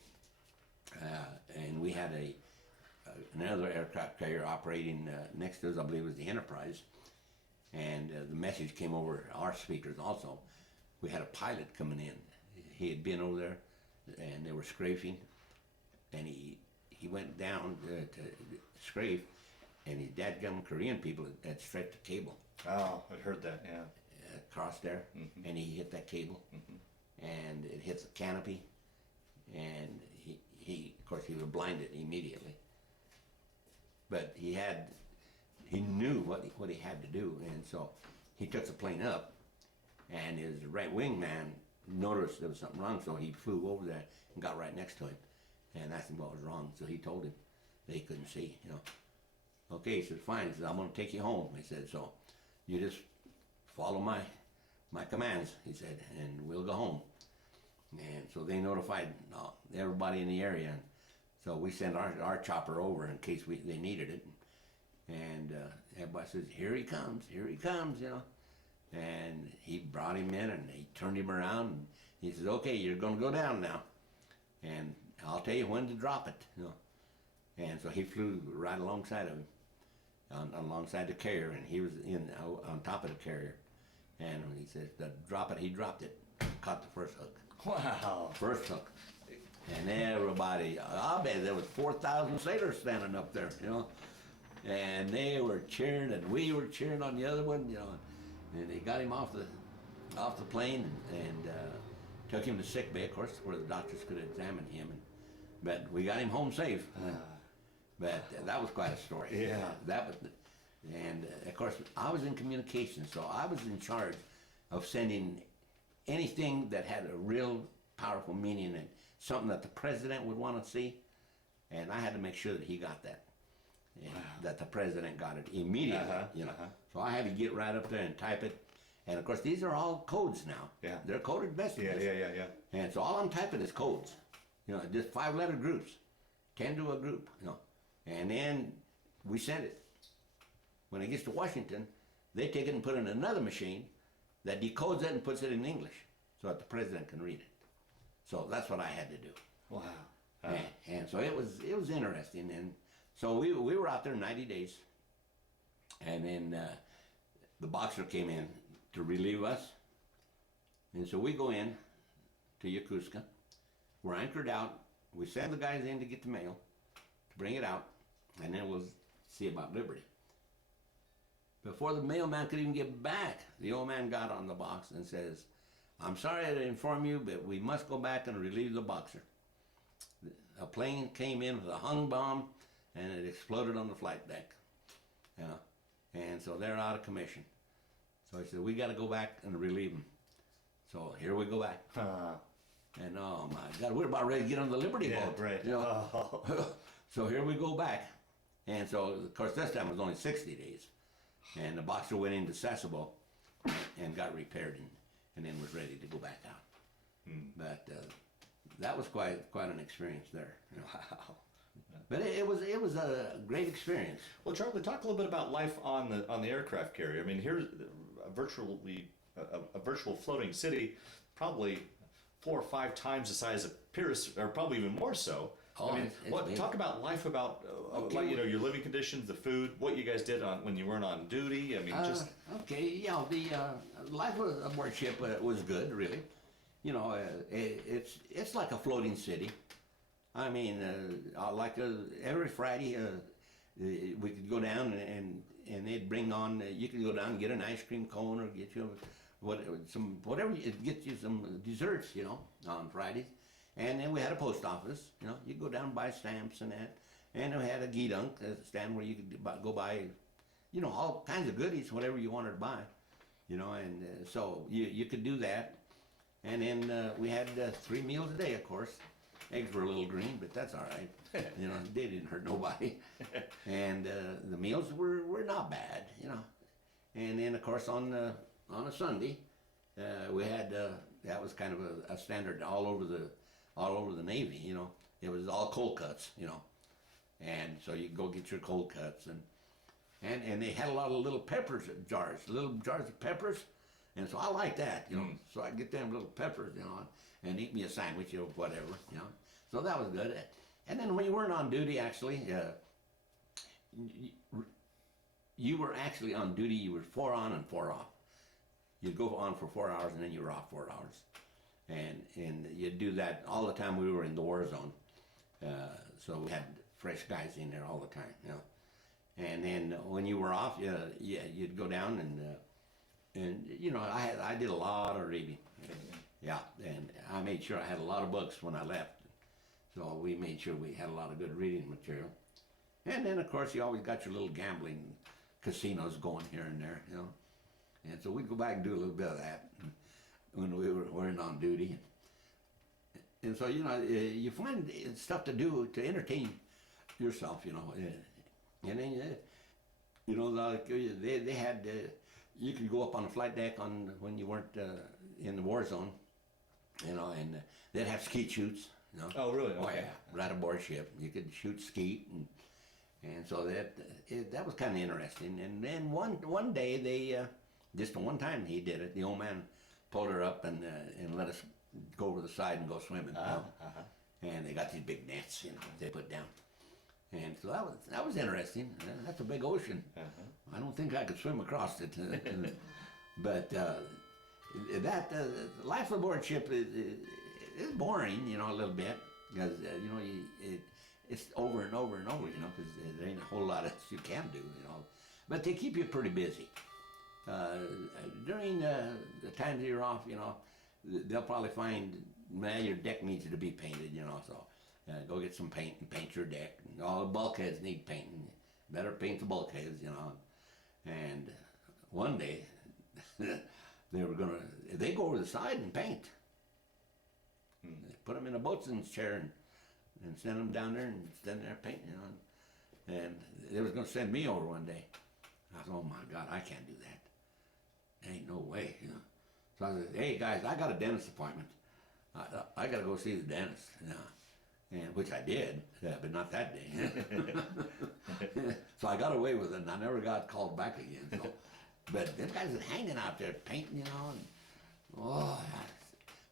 and we had another aircraft carrier operating next to us. I believe it was the Enterprise, and the message came over our speakers also. We had a pilot coming in. He had been over there, and they were strafing, and he went down to strafe, and his dadgum Korean people had stretched the cable. Oh, I'd heard that, yeah. across there, and he hit that cable, and it hit the canopy, and he of course he was blinded immediately. But he knew what he had to do, and so he took the plane up, and his right wing man noticed there was something wrong, so he flew over there and got right next to him, and asked him what was wrong. So he told him that he couldn't see, Okay, he said, fine. He said, I'm going to take you home. He said, so you just follow my commands, he said, and we'll go home. And so they notified everybody in the area. And so we sent our chopper over in case they needed it. And everybody says, here he comes, And he brought him in and he turned him around. And he says, okay, you're going to go down now. And I'll tell you when to drop it, And so he flew right alongside of him, alongside the carrier, and he was on top of the carrier. And when he says, drop it, he dropped it, caught the first hook. Wow. First hook. And everybody, I bet there was 4,000 sailors standing up there, And they were cheering, and we were cheering on the other one, And they got him off the plane and took him to sick bay, of course, where the doctors could examine him. But we got him home safe. But that was quite a story. Yeah. And of course, I was in communications, so I was in charge of sending anything that had a real powerful meaning and something that the president would want to see, and I had to make sure that he got that, that the president got it immediately. So I had to get right up there and type it, and of course these are all codes now. Yeah. They're coded messages. Yeah. And so all I'm typing is codes, just 5-letter groups, 10 to a group, and then we send it. When it gets to Washington, they take it and put it in another machine that decodes it and puts it in English so that the president can read it. So that's what I had to do. Wow. And so it was interesting. And so we were out there 90 days. And then the Boxer came in to relieve us. And so we go in to Yokosuka. We're anchored out. We send the guys in to get the mail, to bring it out, and then we'll see about Liberty. Before the mailman could even get back, the old man got on the box and says, I'm sorry to inform you, but we must go back and relieve the Boxer. A plane came in with a hung bomb, and it exploded on the flight deck. And so they're out of commission. So he said, we got to go back and relieve them. So here we go back. And oh my God, we're about ready to get on the Liberty boat. Right. So here we go back. And so, of course, this time it was only 60 days. And the Boxer went into Sasebo and got repaired and then was ready to go back out. But that was quite an experience there. Wow. But it was a great experience. Well, Charlie, talk a little bit about life on the aircraft carrier. I mean, here's a virtual floating city, probably 4 or 5 times the size of Pierce, or probably even more so. Oh, I mean, talk about life, about Okay. your living conditions, the food, what you guys did when you weren't on duty. I mean, just okay, the life aboard ship was good, really. It's like a floating city. I mean, every Friday we could go down and they'd bring on. You could go down and get an ice cream cone or get you get you some desserts, on Fridays. And then we had a post office. You go down and buy stamps and that. And we had a geedunk, a stand where you could go buy, all kinds of goodies, whatever you wanted to buy. And so you could do that. And then we had 3 meals a day, of course. Eggs were a little green, but that's all right. They didn't hurt nobody. And the meals were not bad, And then, of course, on a Sunday, we had that was kind of a standard all over the Navy. It was all cold cuts, And so you go get your cold cuts, and they had a lot of little peppers jars, little jars of peppers. And so I like that, So I get them little peppers, and eat me a sandwich or whatever, So that was good. And then when you weren't on duty, actually, you were actually on duty. You were 4 on and 4 off. You'd go on for 4 hours, and then you were off 4 hours. And you'd do that all the time we were in the war zone. So we had fresh guys in there all the time, And then when you were off, you'd go down And I did a lot of reading. Yeah, and I made sure I had a lot of books when I left. So we made sure we had a lot of good reading material. And then, of course, you always got your little gambling casinos going here and there, And so we'd go back and do a little bit of that when we weren't on duty. And so, you find stuff to do to entertain yourself, And then, like they had, you could go up on the flight deck when you weren't in the war zone, and they'd have skeet shoots, Oh, really? Oh, Okay. yeah, right aboard ship. You could shoot skeet, and so that was kind of interesting. And then one day they, just the one time he did it, the old man pulled her up and let us go over the side and go swimming. And they got these big nets, they put down. And so that was interesting. That's a big ocean. I don't think I could swim across it. But that life aboard ship is boring, a little bit, because it's over and over and over, because there ain't a whole lot else you can do, But they keep you pretty busy. During the times that you're off, they'll probably find your deck needs to be painted, so go get some paint and paint your deck. And all the bulkheads need painting. Better paint the bulkheads, And one day they go over the side and paint. They put them in a boatswain's chair and send them down there and stand there painting, And they was going to send me over one day. I thought, oh my God, I can't do that. Ain't no way, So I said, hey guys, I got a dentist appointment. I got to go see the dentist, and which I did, but not that day. So I got away with it, and I never got called back again. So, but them guys are hanging out there painting, and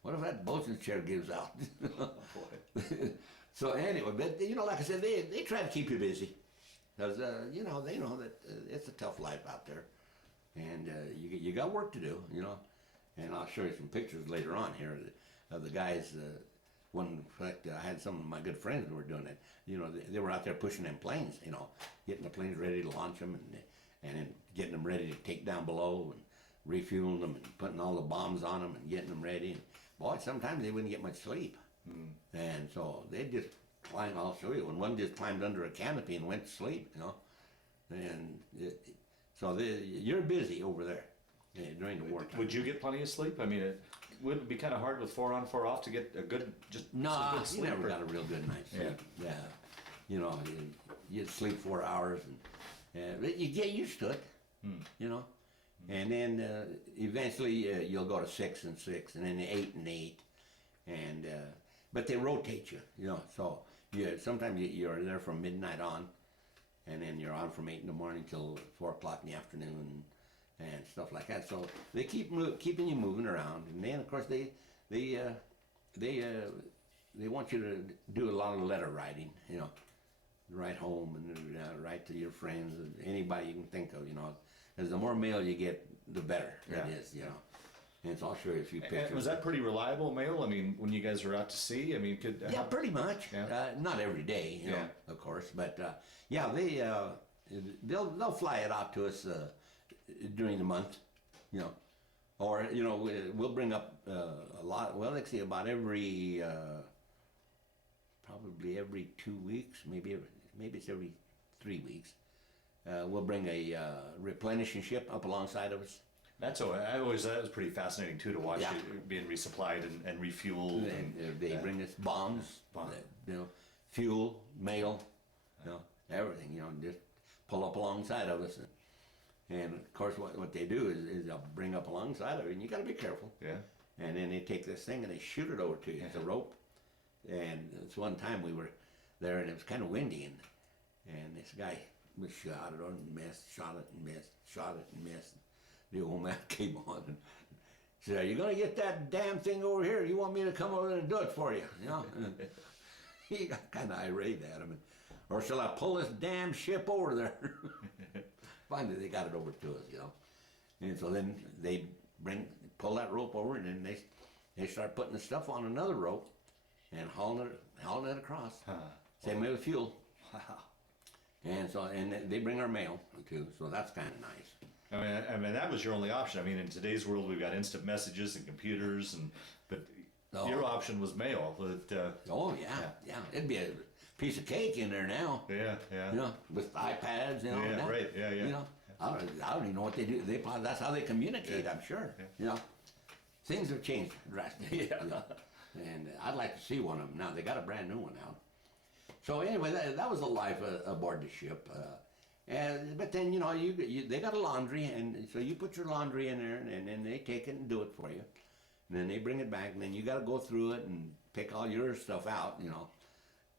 what if that boatswain's chair gives out? Oh, boy. So anyway, but like I said, they try to keep you busy, because they know that it's a tough life out there, and you got work to do, And I'll show you some pictures later on here of the guys. In fact, I had some of my good friends who were doing it. They were out there pushing them planes, getting the planes ready to launch them, and then getting them ready to take down below, and refueling them, and putting all the bombs on them, and getting them ready. And boy, sometimes they wouldn't get much sleep, and so they'd just climb. I'll show you. And one just climbed under a canopy and went to sleep, And so you're busy over there during the wartime. Would you get plenty of sleep? I mean, it would be kind of hard with 4 on 4 off to get a good, No, good sleep. you never got a real good night's sleep. Yeah. You'd sleep 4 hours, and you get used to it, And then eventually you'll go to 6 and 6, and then 8 and 8, and but they rotate you, So sometimes you're there from midnight on, and then you're on from 8 in the morning till 4 o'clock in the afternoon. And stuff like that. So they keeping you moving around, and then of course they want you to do a lot of letter writing, write home and write to your friends, and anybody you can think of, Because the more mail you get, the better it is, And so I'll show you a few pictures. And was that pretty reliable mail? I mean, when you guys were out to sea, I mean, Yeah, pretty much. Yeah. Not every day, of course, but they'll fly it out to us. During the month, or we'll bring up a lot. Well, let's see, about probably every 2 weeks, maybe it's every 3 weeks. We'll bring a replenishing ship up alongside of us. That was pretty fascinating too, to watch it being resupplied and refueled. And they bring us bombs, fuel, mail, everything. Just pull up alongside of us. And of course, what they do is they'll bring up alongside of it, and you got to be careful. Yeah. And then they take this thing and they shoot it over to you. It's a rope. And it's one time we were there, and it was kind of windy, and this guy was shot it and missed, shot it and missed, shot it and missed. The old man came on and said, "Are you going to get that damn thing over here? You want me to come over there and do it for you?" And he got kind of irate at him. Or shall I pull this damn ship over there? Finally, they got it over to us, And so then they pull that rope over, and then they start putting the stuff on another rope and hauling it across. Same way with fuel. Wow. And so they bring our mail too, so that's kind of nice. I mean, that was your only option. I mean, in today's world, we've got instant messages and computers, but your option was mail. Oh yeah. It'd be a piece of cake in there now. Yeah. You know, with iPads, you know. Yeah, now, right. Yeah. You know, I don't even know what they do. That's how they communicate. I'm sure. Yeah. You know, things have changed drastically. Yeah. You know? And I'd like to see one of them now. They got a brand new one out. So anyway, that was the life aboard the ship. But then, you know, they got a laundry, and so you put your laundry in there, and then they take it and do it for you. And then they bring it back, and then you got to go through it and pick all your stuff out, you know.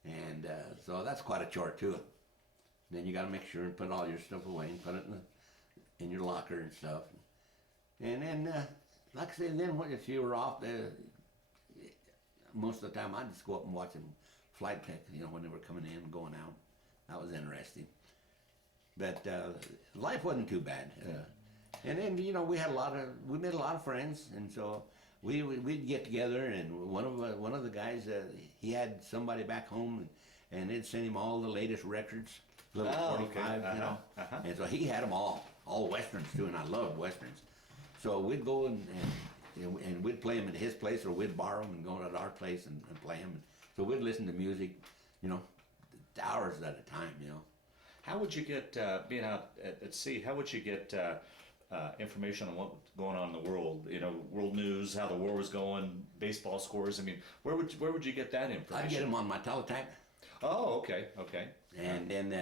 And so that's quite a chore too. And then you got to make sure and put all your stuff away and put it in your locker and stuff. And then, like I said, then if you were off, most of the time I'd just go up and watch them flight deck, you know, when they were coming in and going out. That was interesting. But life wasn't too bad. And then, you know, we made a lot of friends, and so we'd get together, and one of the guys, he had somebody back home, and they'd send him all the latest records, little 45, you know. And so he had them all westerns too, and I loved westerns. So we'd go and we'd play them at his place, or we'd borrow them and go to our place and play them. So we'd listen to music, you know, hours at a time, you know. How would you get, being out at sea, how would you get information on what's going on in the world? You know, world news, how the war was going, baseball scores. I mean, where would you get that information? I'd get them on my teletype. Oh, okay. And then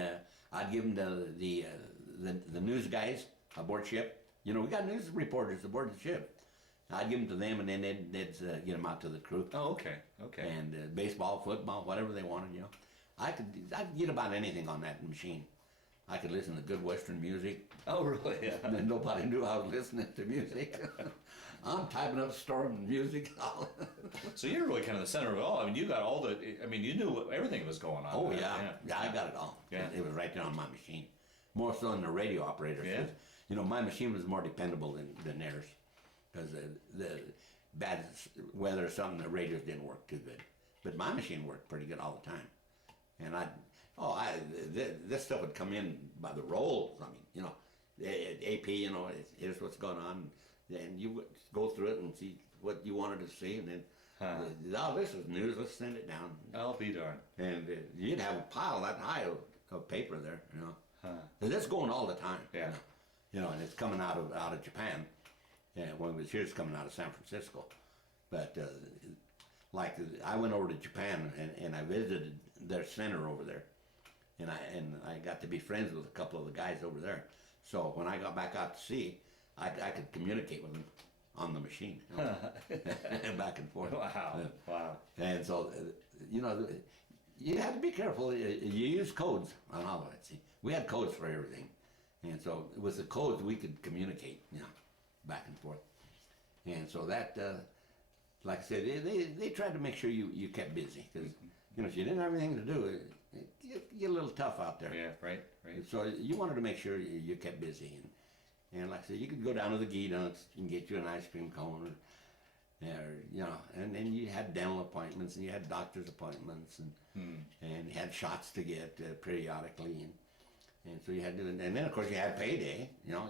I'd give them to the news guys aboard ship. You know, we got news reporters aboard the ship. I'd give them to them, and then they'd get them out to the crew. Oh, okay. And baseball, football, whatever they wanted, you know. I'd get about anything on that machine. I could listen to good Western music. Oh, really? Yeah. And then nobody knew I was listening to music. I'm typing up storm music. So you're really kind of the center of it all. I mean, you got all you knew everything was going on. Oh, yeah, I got it all. Yeah. It was right there on my machine. More so than the radio operator. Yeah. You know, my machine was more dependable than theirs. Because the bad weather or something, the radios didn't work too good. But my machine worked pretty good all the time. And this stuff would come in by the rolls. I mean, you know, AP, you know, here's what's going on. And you would go through it and see what you wanted to see. And then, this is news, let's send it down. I'll be darned. And you'd have a pile that high of paper there, you know. And that's going all the time. Yeah. You know, and it's coming out of Japan. Yeah, when it was here, it's coming out of San Francisco. But like I went over to Japan and I visited their center over there, and I got to be friends with a couple of the guys over there. So when I got back out to sea, I could communicate with them on the machine, you know, back and forth. Wow. And so you know, you have to be careful. You use codes on all of it. See, we had codes for everything, and so with the codes we could communicate, you know, back and forth. And so that, like I said, they tried to make sure you kept busy, because you know, if you didn't have anything to do, it get a little tough out there. Yeah, right. So you wanted to make sure you kept busy, and like I said, you could go down to the Guidons and get you an ice cream cone, or you know, and then you had dental appointments and you had doctor's appointments, and you had shots to get periodically, and so you had to, and then of course you had payday, you know.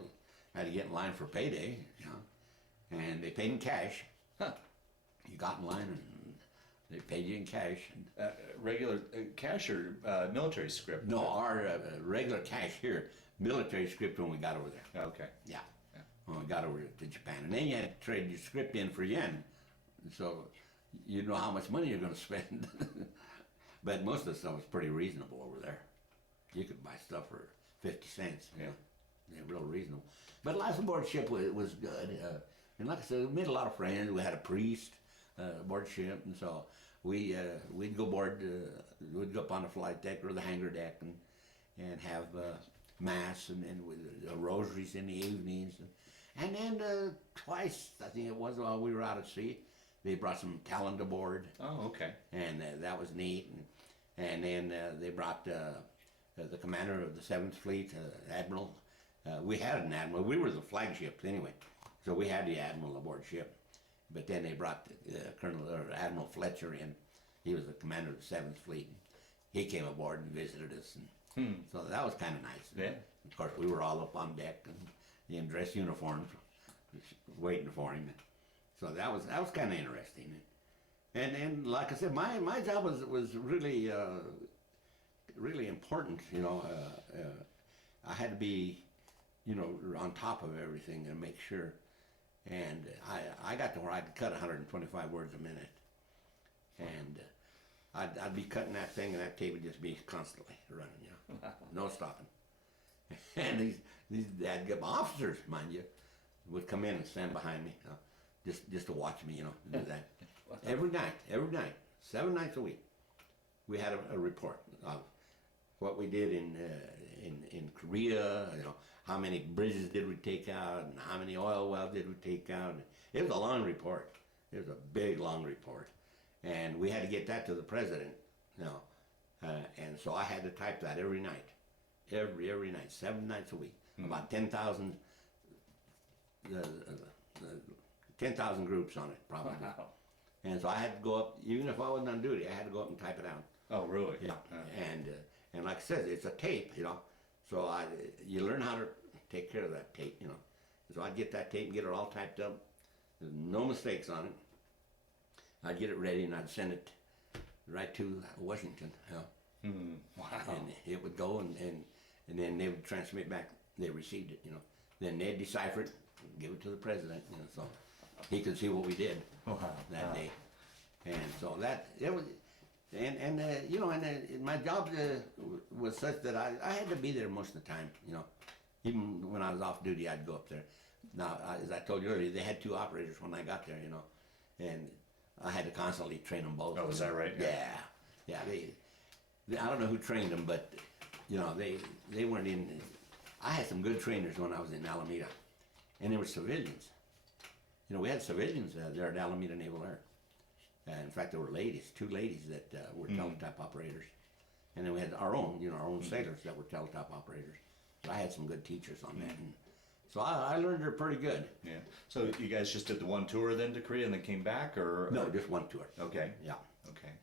Had to get in line for payday, you know, and they paid in cash. You got in line and they paid you in cash. Regular cash or military script? No, our regular cash here, military script when we got over there. Okay. Yeah. When we got over to Japan. And then you had to trade your script in for yen. So you know how much money you're going to spend. But most of the stuff was pretty reasonable over there. You could buy stuff for 50 cents. Yeah. Real reasonable. But life aboard ship was good. And like I said, we made a lot of friends. We had a priest aboard ship, and so we'd go aboard, we'd go up on the flight deck or the hangar deck and have mass and rosaries in the evenings. And then twice, I think it was, while we were out at sea, they brought some talent aboard. Oh, okay. And that was neat. And then they brought the commander of the 7th Fleet, Admiral. We had an admiral. We were the flagship anyway, so we had the admiral aboard ship. But then they brought Colonel or Admiral Fletcher in. He was the commander of the 7th Fleet. He came aboard and visited us, and so that was kind of nice. Yeah. Of course, we were all up on deck, and in dress uniforms, waiting for him. So that was kind of interesting. And like I said, my job was really really important. I had to be on top of everything and make sure. And I got to where I could cut 125 words a minute, and I'd be cutting that thing, and that tape would just be constantly running, no stopping. And these officers, mind you, would come in and stand behind me, just to watch me, do that. Every night, 7 nights a week, we had a report of what we did in Korea, how many bridges did we take out, and how many oil wells did we take out. It was a long report. It was a big, long report. And we had to get that to the president, and so I had to type that every night, every night, 7 nights a week, about 10,000 groups on it, probably. Wow. And so I had to go up, even if I wasn't on duty, I had to go up and type it out. Oh, really? Yeah. And like I said, it's a tape, so you learn how to take care of that tape, So I'd get that tape and get it all typed up. There's no mistakes on it. I'd get it ready and I'd send it right to Washington. Wow. And it would go and then they would transmit back. They received it, Then they'd decipher it, and give it to the president, so he could see what we did that day. And so it was, and my job was such that I had to be there most of the time, Even when I was off duty, I'd go up there. Now, as I told you earlier, they had 2 operators when I got there, and I had to constantly train them both. Oh, is that right? Yeah. I don't know who trained them, but they weren't in. I had some good trainers when I was in Alameda, and they were civilians. We had civilians there at Alameda Naval Air. In fact, there were 2 ladies that were teletype operators, and then we had our own sailors that were teletype operators. So I had some good teachers on that, and so I learned her pretty good. Yeah. So you guys just did the one tour then to Korea and then came back, or no, just one tour. Okay. Yeah. Okay.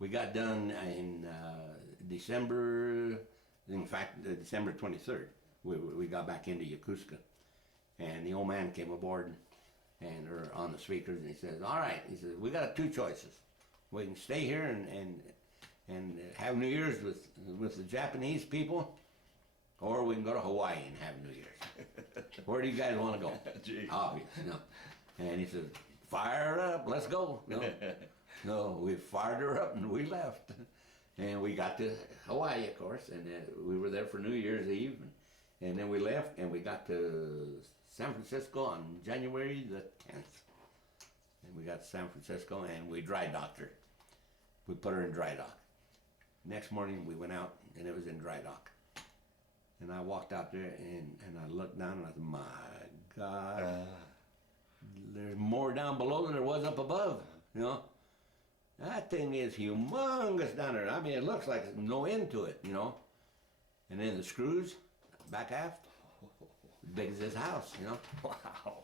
We got done in December. In fact, December 23rd, we got back into Yokosuka, and the old man came aboard, and or on the speakers, and he says, "All right," he says, "we got 2 choices. We can stay here and have New Year's with the Japanese people, or we can go to Hawaii and have New Year's. Where do you guys want to go?" Obvious, And he said, "Fire her up, let's go." No, we fired her up and we left. And we got to Hawaii, of course, and we were there for New Year's Eve. And then we left and we got to San Francisco on January the 10th. And we got to San Francisco and we dry docked her. We put her in dry dock. Next morning we went out and it was in dry dock. And I walked out there and I looked down and I thought, my God, there's more down below than there was up above, That thing is humongous down there. I mean, it looks like there's no end to it, And then the screws, back aft, big as this house, Wow.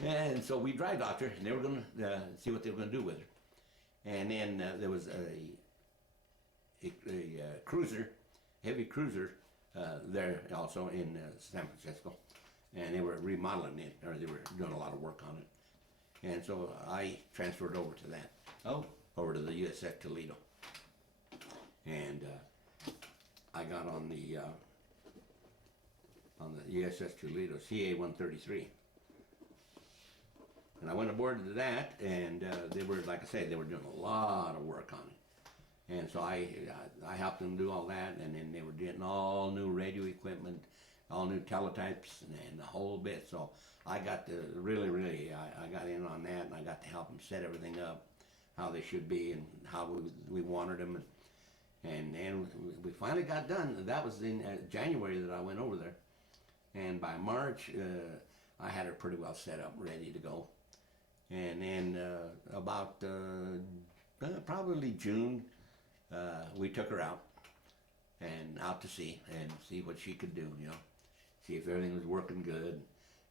And so we dry docked her, and they were going to see what they were going to do with her. And then there was a cruiser, heavy cruiser, there also in San Francisco, and they were remodeling it, or they were doing a lot of work on it. And so I transferred over to that. Oh. Over to the USS Toledo. And I got on the USS Toledo, CA-133. And I went aboard to that, and they were, like I said, they were doing a lot of work on it. And so I helped them do all that, and then they were getting all new radio equipment, all new teletypes, and the whole bit. So I got to really, I got in on that, and I got to help them set everything up, how they should be, and how we wanted them. And we finally got done. That was in January that I went over there. And by March, I had her pretty well set up, ready to go. And then about probably June, we took her out to sea and see what she could do, see if everything was working good.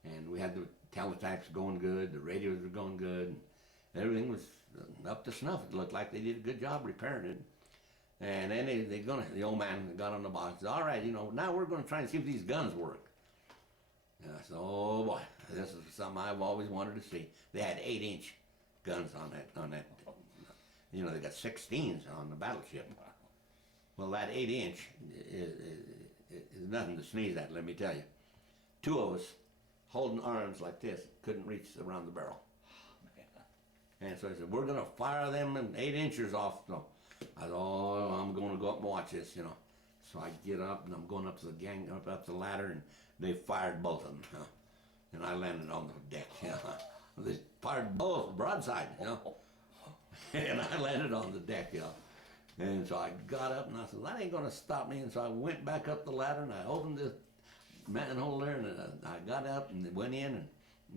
And we had the teletypes going good, the radios were going good, and everything was up to snuff. It looked like they did a good job repairing it. And then the old man got on the box, said, all right, now we're going to try and see if these guns work. And I said, oh boy, this is something I've always wanted to see. They had 8-inch guns on that. They got 16s on the battleship. Well, that 8-inch is nothing to sneeze at, let me tell you. Two of us holding arms like this, couldn't reach around the barrel. And so I said, we're going to fire them 8-inchers off. So I thought, oh, I'm going to go up and watch this, So I get up, and I'm going up to the gang, up the ladder, and they fired both of them. And I landed on the deck. They fired both broadside, And I landed on the deck, And so I got up, and I said, that ain't going to stop me. And so I went back up the ladder, and I opened the manhole there, and I got up and went in and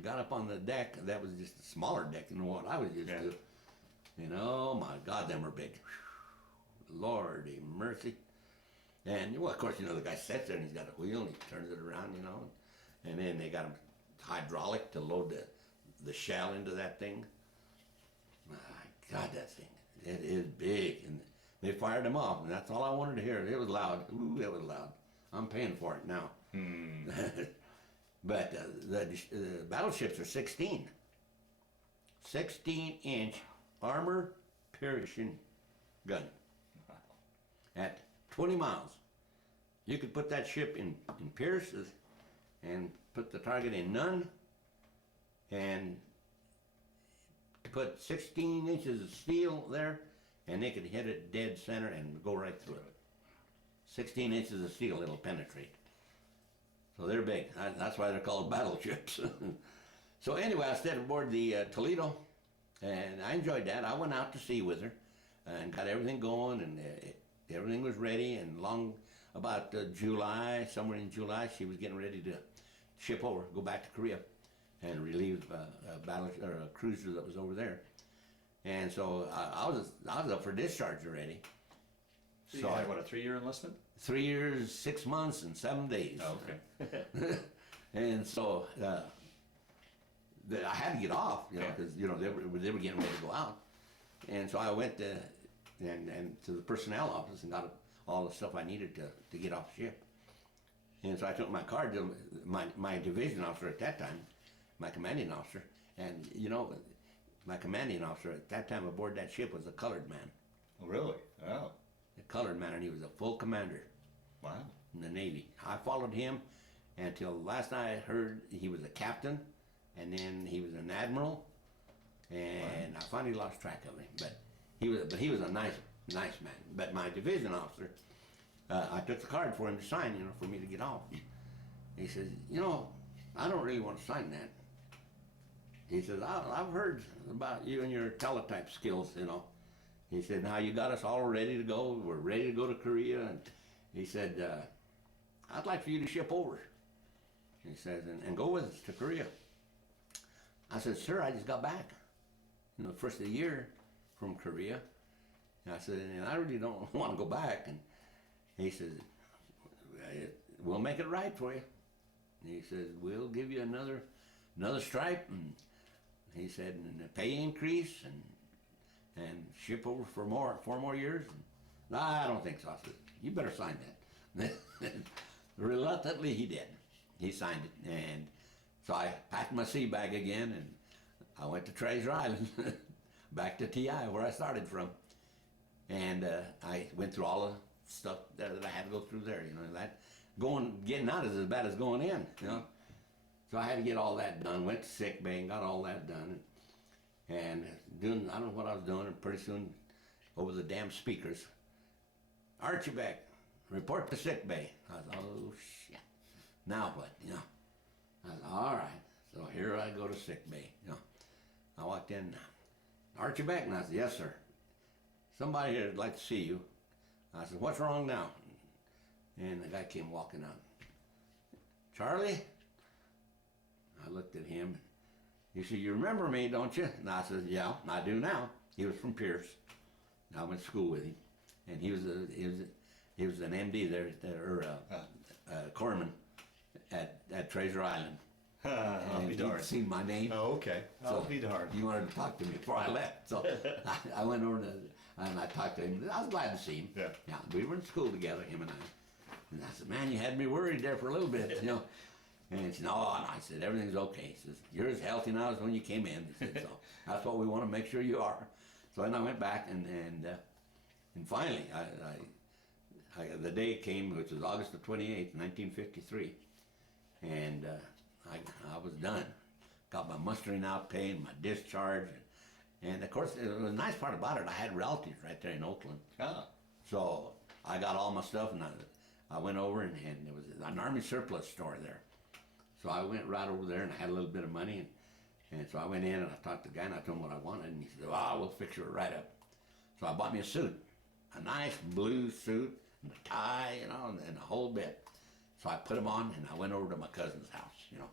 got up on the deck. That was just a smaller deck than what I was used to. Oh my God, them were big. Lordy mercy. And well, of course, the guy sits there and he's got a wheel and he turns it around, and then they got him hydraulic to load the shell into that thing. My God, that thing, it is big. And they fired them off, and that's all I wanted to hear. It was loud. Ooh, it was loud. I'm paying for it now. But the battleships are 16-inch armor piercing gun at 20 miles. You could put that ship in Pierce's and put the target in none and put 16 inches of steel there, and they could hit it dead center and go right through it. 16 inches of steel, it'll penetrate. So they're big. That's why they're called battleships. So anyway, I stayed aboard the Toledo, and I enjoyed that. I went out to sea with her and got everything going, and everything was ready. And about July, somewhere in July, she was getting ready to ship over, go back to Korea, and relieve a cruiser that was over there. And so I was up for discharge already. So you had, what, a 3-year enlistment? 3 years, 6 months, and 7 days. Oh, okay. And so I had to get off, because they were getting ready to go out. And so I went to the personnel office and got all the stuff I needed to get off the ship. And so I took my card to my division officer at that time, my commanding officer, and my commanding officer at that time aboard that ship was a colored man. Oh, really? Oh. A colored man, and he was a full commander. Wow. In the Navy. I followed him until last I heard he was a captain, and then he was an admiral, and I finally lost track of him. But he was a nice man. But my division officer, I took the card for him to sign, for me to get off. He says, I don't really want to sign that. He says, I've heard about you and your teletype skills, He said, now you got us all ready to go. We're ready to go to Korea. And he said, I'd like for you to ship over. He says, and go with us to Korea. I said, sir, I just got back, first of the year from Korea. And I said, and I really don't want to go back. And he says, we'll make it right for you. And he says, we'll give you another stripe. And he said, and a pay increase and ship over for 4 more years. And I don't think so. I said, you better sign that. Reluctantly, he did. He signed it. And so I packed my sea bag again, and I went to Treasure Island, back to TI, where I started from. And I went through all the stuff that I had to go through there, getting out is as bad as going in, So I had to get all that done, went to sick bay and got all that done. And I don't know what I was doing, and pretty soon, over the damn speakers, Archibeque, report to sick bay. I thought, oh shit, now what, I thought, all right, so here I go to sick bay, I walked in, Archibeque, and I said, yes sir, somebody here would like to see you. I said, what's wrong now? And the guy came walking out. Charlie? I looked at him. He said, you remember me, don't you? And I said, yeah, I do now. He was from Pierce. I went to school with him. And he was an MD there, or corpsman at Treasure Island. I'll be and darned. he'd seen my name. Oh, okay. I'll be darned. He wanted to talk to me before I left. So I went over to And I talked to him. I was glad to see him. Yeah. Yeah, we were in school together, him and I. And I said, man, you had me worried there for a little bit, you know. And he said, no, and I said, everything's okay. He says, you're as healthy now as when you came in. He said, so that's what we want to make sure you are. So then I went back and finally, the day came, which was August the 28th, 1953. And I was done. Got my mustering out pay and my discharge. And of course, the nice part about it, I had relatives right there in Oakland. Ah. So I got all my stuff and I went over and there was an Army surplus store there. So I went right over there and I had a little bit of money. And so I went in and I talked to the guy and I told him what I wanted. And he said, we'll fix you right up. So I bought me a suit, a nice blue suit and a tie, you know, and the whole bit. So I put them on and I went over to my cousin's house, you know.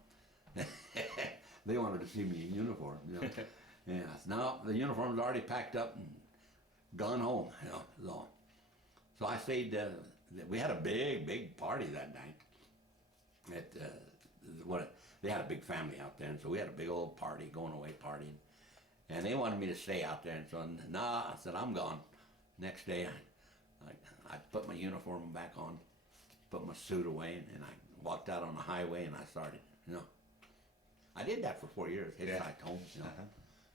They wanted to see me in uniform, you know. And I said, no, the uniform's already packed up and gone home, you know. So I stayed, we had a big party that night. They had a big family out there, and so we had a big old party, going away party. And they wanted me to stay out there, and so, nah, I said, I'm gone. Next day, I put my uniform back on, put my suit away, and I walked out on the highway and I started, you know. I did that for 4 years, hitchhiked home, you know.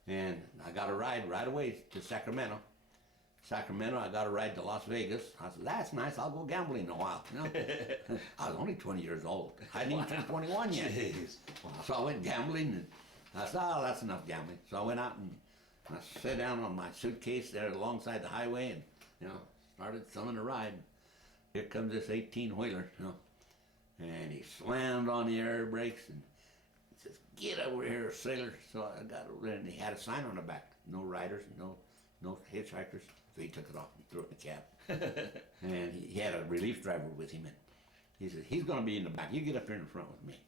And I got a ride right away to Sacramento. I got a ride to Las Vegas. I said, that's nice, I'll go gambling in a while, you know. I was only 20 years old. I hadn't even turned 21 yet. Wow. So I went gambling, and I said, that's enough gambling. So I went out and I sat down on my suitcase there alongside the highway and, you know, started summing a ride. Here comes this 18-wheeler, you know, and he slammed on the air brakes and he says, get over here, sailor. So I got over there and he had a sign on the back, no riders, no hitchhikers. So he took it off and threw it in the cab. And he had a relief driver with him, and he said, he's going to be in the back. You get up here in the front with me.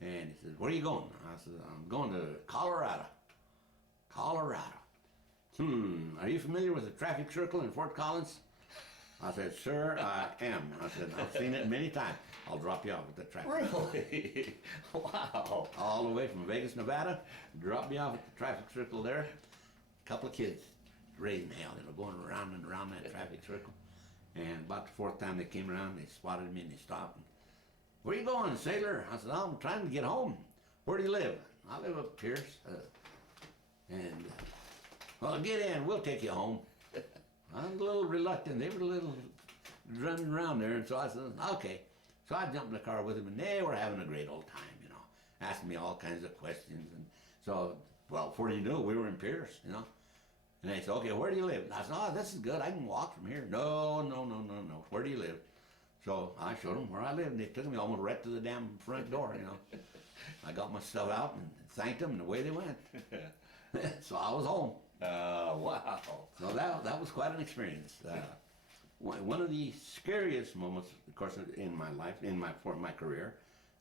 And he says, where are you going? I said, I'm going to Colorado. Are you familiar with the traffic circle in Fort Collins? I said, sir, I am. I said, I've seen it many times. I'll drop you off at the traffic circle. Really? Wow. All the way from Vegas, Nevada, drop me off at the traffic circle there. A couple of kids raising hell, you know, going around and around that traffic circle. And about the fourth time they came around, they spotted me and they stopped. And, where you going, sailor? I said, I'm trying to get home. Where do you live? I live up Pierce. Well, get in. We'll take you home. I'm a little reluctant. They were a little running around there, and so I said, okay. So I jumped in the car with them, and they were having a great old time, you know, asking me all kinds of questions. And so, well, before you knew it, we were in Pierce, you know. And they said, okay, where do you live? And I said, this is good. I can walk from here. No. Where do you live? So I showed them where I lived, and they took me almost right to the damn front door, you know. I got my stuff out and thanked them, and away they went. So I was home. Wow. So that was quite an experience. One of the scariest moments, of course, in my life, for my career,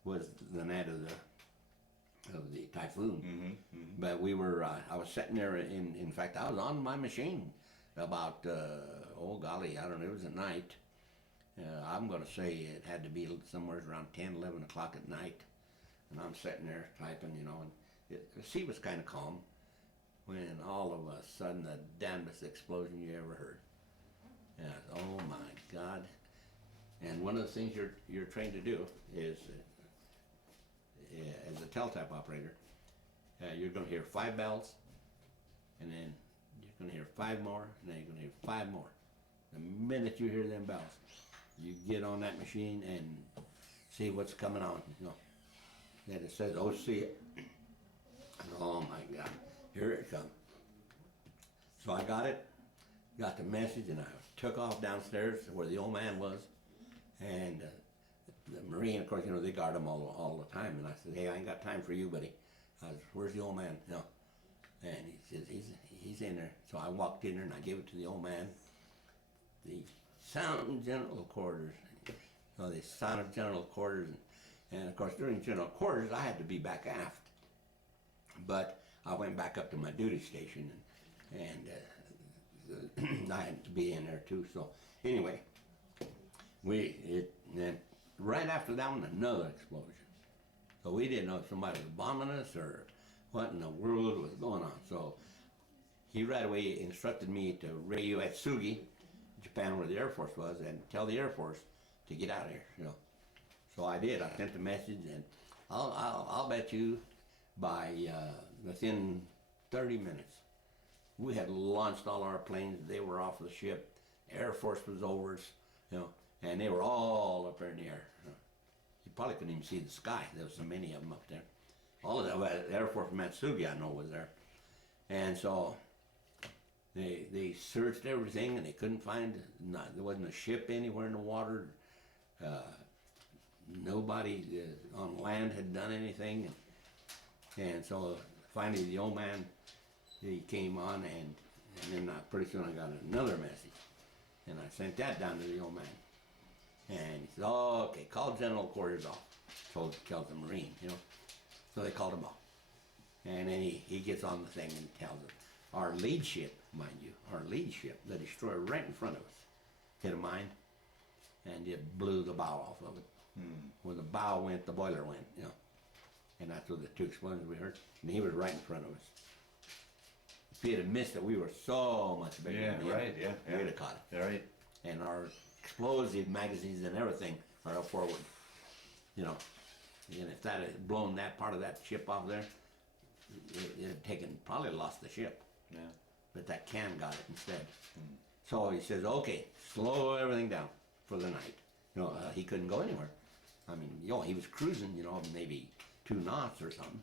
was the night of the typhoon. But we were, I was sitting there, in fact, I was on my machine about, oh golly, I don't know, it was at night. I'm going to say it had to be somewhere around 10, 11 o'clock at night. And I'm sitting there typing, you know, and the sea was kind of calm when all of a sudden the damnedest explosion you ever heard. And I thought, oh my God. And one of the things you're trained to do is, as a teletype operator, you're going to hear 5 bells, and then you're going to hear 5 more, and then you're going to hear 5 more. The minute you hear them bells, you get on that machine and see what's coming on, you know. Then it says, oh, see it. Oh my God, here it comes. So I got it, got the message, and I took off downstairs to where the old man was. And the Marine, of course, you know, they guard them all the time. And I said, hey, I ain't got time for you, buddy. I said, where's the old man? You know. And he says, he's in there. So I walked in there and I gave it to the old man. The Sound General Quarters. So they sounded General Quarters. And of course, during General Quarters, I had to be back aft. But I went back up to my duty station, and I had to be in there too. So anyway, then right after that one, another explosion. So we didn't know if somebody was bombing us or what in the world was going on. So he right away instructed me to radio at Sugi, Japan, where the Air Force was, and tell the Air Force to get out of here. You know, so I did. I sent a message, and I'll bet you by within 30 minutes, we had launched all our planes. They were off the ship. Air Force was over us, you know, and they were all up there in the air. You probably couldn't even see the sky. There was so many of them up there. All of the Air Force from Matsugi, I know, was there. And so they searched everything, and they couldn't find, there wasn't a ship anywhere in the water. Nobody on land had done anything. And so finally the old man, he came on, and then pretty soon I got another message. And I sent that down to the old man. And he said, oh, okay, call General Quarters off. Tells the Marine, you know. So they called him off. And then he gets on the thing and tells us, our lead ship, mind you, our lead ship, the destroyer right in front of us, hit a mine and it blew the bow off of it. When the bow went, the boiler went, you know. And that's what the two explosions we heard. And he was right in front of us. If he had missed it, we were so much bigger. Yeah, than him. right, yeah. We'd have caught it. Right. And our explosive magazines and everything are up forward. You know, and if that had blown that part of that ship off there, it had taken, probably lost the ship. Yeah. But that can got it instead. So he says, okay, slow everything down for the night. You know, he couldn't go anywhere. I mean, you know, he was cruising, you know, maybe 2 knots or something.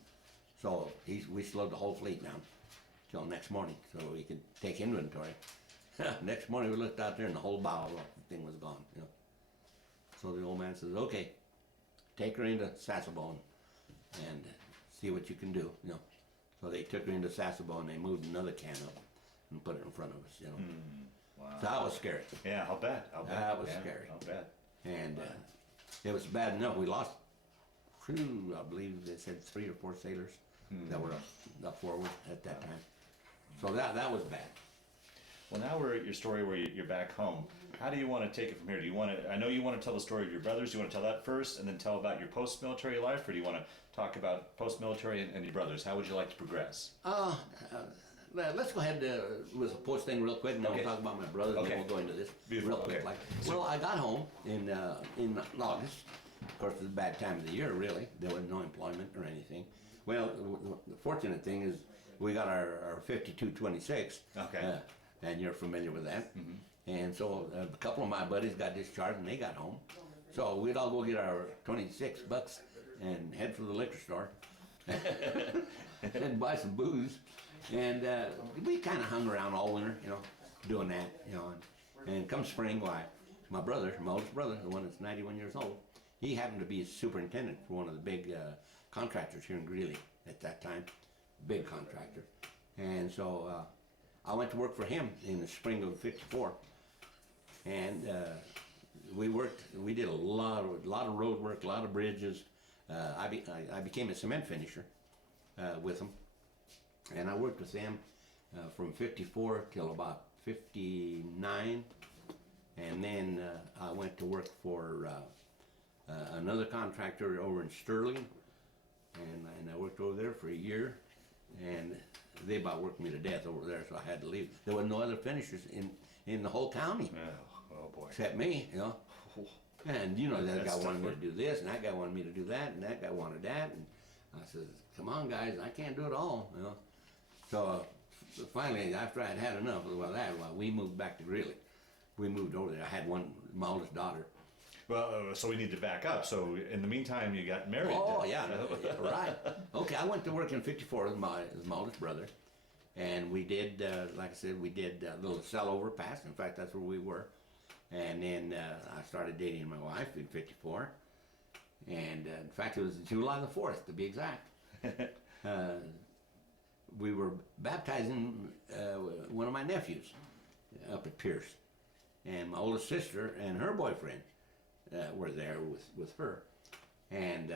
So we slowed the whole fleet down till next morning so we could take inventory. Next morning we looked out there and the whole bow of the thing was gone, you know. So the old man says, okay, take her into Sasebo and see what you can do, you know. So they took her into Sasebo and they moved another can up and put it in front of us, you know. Wow. So that was scary. Yeah, I'll bet. That was Yeah, scary. I'll bet. And it was bad enough. We lost, I believe they said 3 or 4 sailors that were up forward at that time. So that was bad. Well, now we're at your story where you're back home. How do you want to take it from here? Do you want to? I know you want to tell the story of your brothers. Do you want to tell that first, and then tell about your post-military life, or do you want to talk about post-military and your brothers? How would you like to progress? Let's go ahead with the post thing real quick, and then Okay. we'll talk about my brothers, and Okay. then we'll go into this Beautiful. real quick. Okay. Like, well, I got home in August. Of course, it was a bad time of the year, really. There was no employment or anything. Well, the fortunate thing is we got our 5226. Okay. And you're familiar with that. And so a couple of my buddies got discharged and they got home. So we'd all go get our 26 bucks and head for the liquor store and buy some booze. And we kind of hung around all winter, you know, doing that, you know. And come spring, why, my oldest brother, the one that's 91 years old, he happened to be a superintendent for one of the big contractors here in Greeley at that time, big contractor. And so I went to work for him in the spring of '54, and we did a lot of road work, a lot of bridges. I became a cement finisher with him, and I worked with them from '54 till about '59, and then I went to work for another contractor over in Sterling, and I worked over there for a year, and they about worked me to death over there, so I had to leave. There were no other finishers in the whole county Oh boy. except me, you know. And you know, that guy wanted me to do this, and that guy wanted me to do that, and that guy wanted that, and I said, "Come on, guys, I can't do it all," you know. So finally, after I had had enough of that, we moved back to Greeley. We moved over there. I had my oldest daughter. Well, so we need to back up. So in the meantime, you got married. Oh, then. yeah, right. Okay, I went to work in '54 with my oldest brother, and we did, like I said, we did a little sell-over pass. In fact, that's where we were. And then I started dating my wife in '54, and in fact, it was July the 4th, to be exact. We were baptizing one of my nephews up at Pierce, and my oldest sister and her boyfriend were there with her, and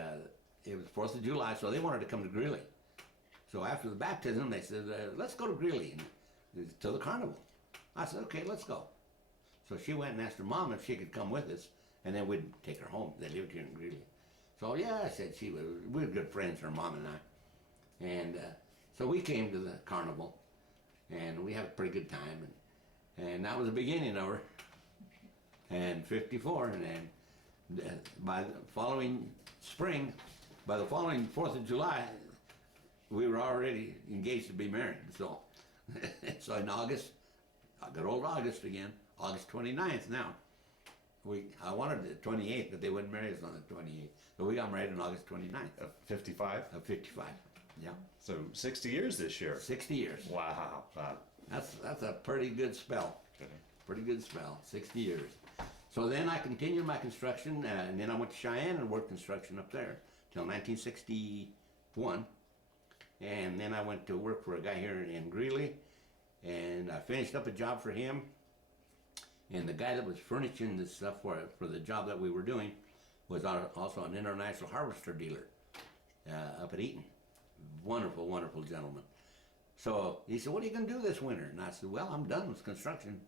it was 4th of July, so they wanted to come to Greeley. So after the baptism, they said, let's go to Greeley to the carnival. I said, okay, let's go. So she went and asked her mom if she could come with us, and then we'd take her home. They lived here in Greeley. So yeah, I said we were good friends, her mom and I. And so we came to the carnival, and we had a pretty good time, and that was the beginning of her. And 54, and then by the following spring, by the following 4th of July, we were already engaged to be married. So, so in August, good old August again, August 29th now. I wanted the 28th, but they wouldn't marry us on the 28th. So we got married on August 29th. Of 55? Of 55, yeah. So 60 years this year. 60 years. Wow. That's a pretty good spell. Okay. Pretty good spell, 60 years. So then I continued my construction, and then I went to Cheyenne and worked construction up there till 1961. And then I went to work for a guy here in Greeley, and I finished up a job for him. And the guy that was furnishing the stuff for the job that we were doing was also an international harvester dealer up at Eaton. Wonderful, wonderful gentleman. So he said, "What are you going to do this winter?" And I said, "Well, I'm done with construction."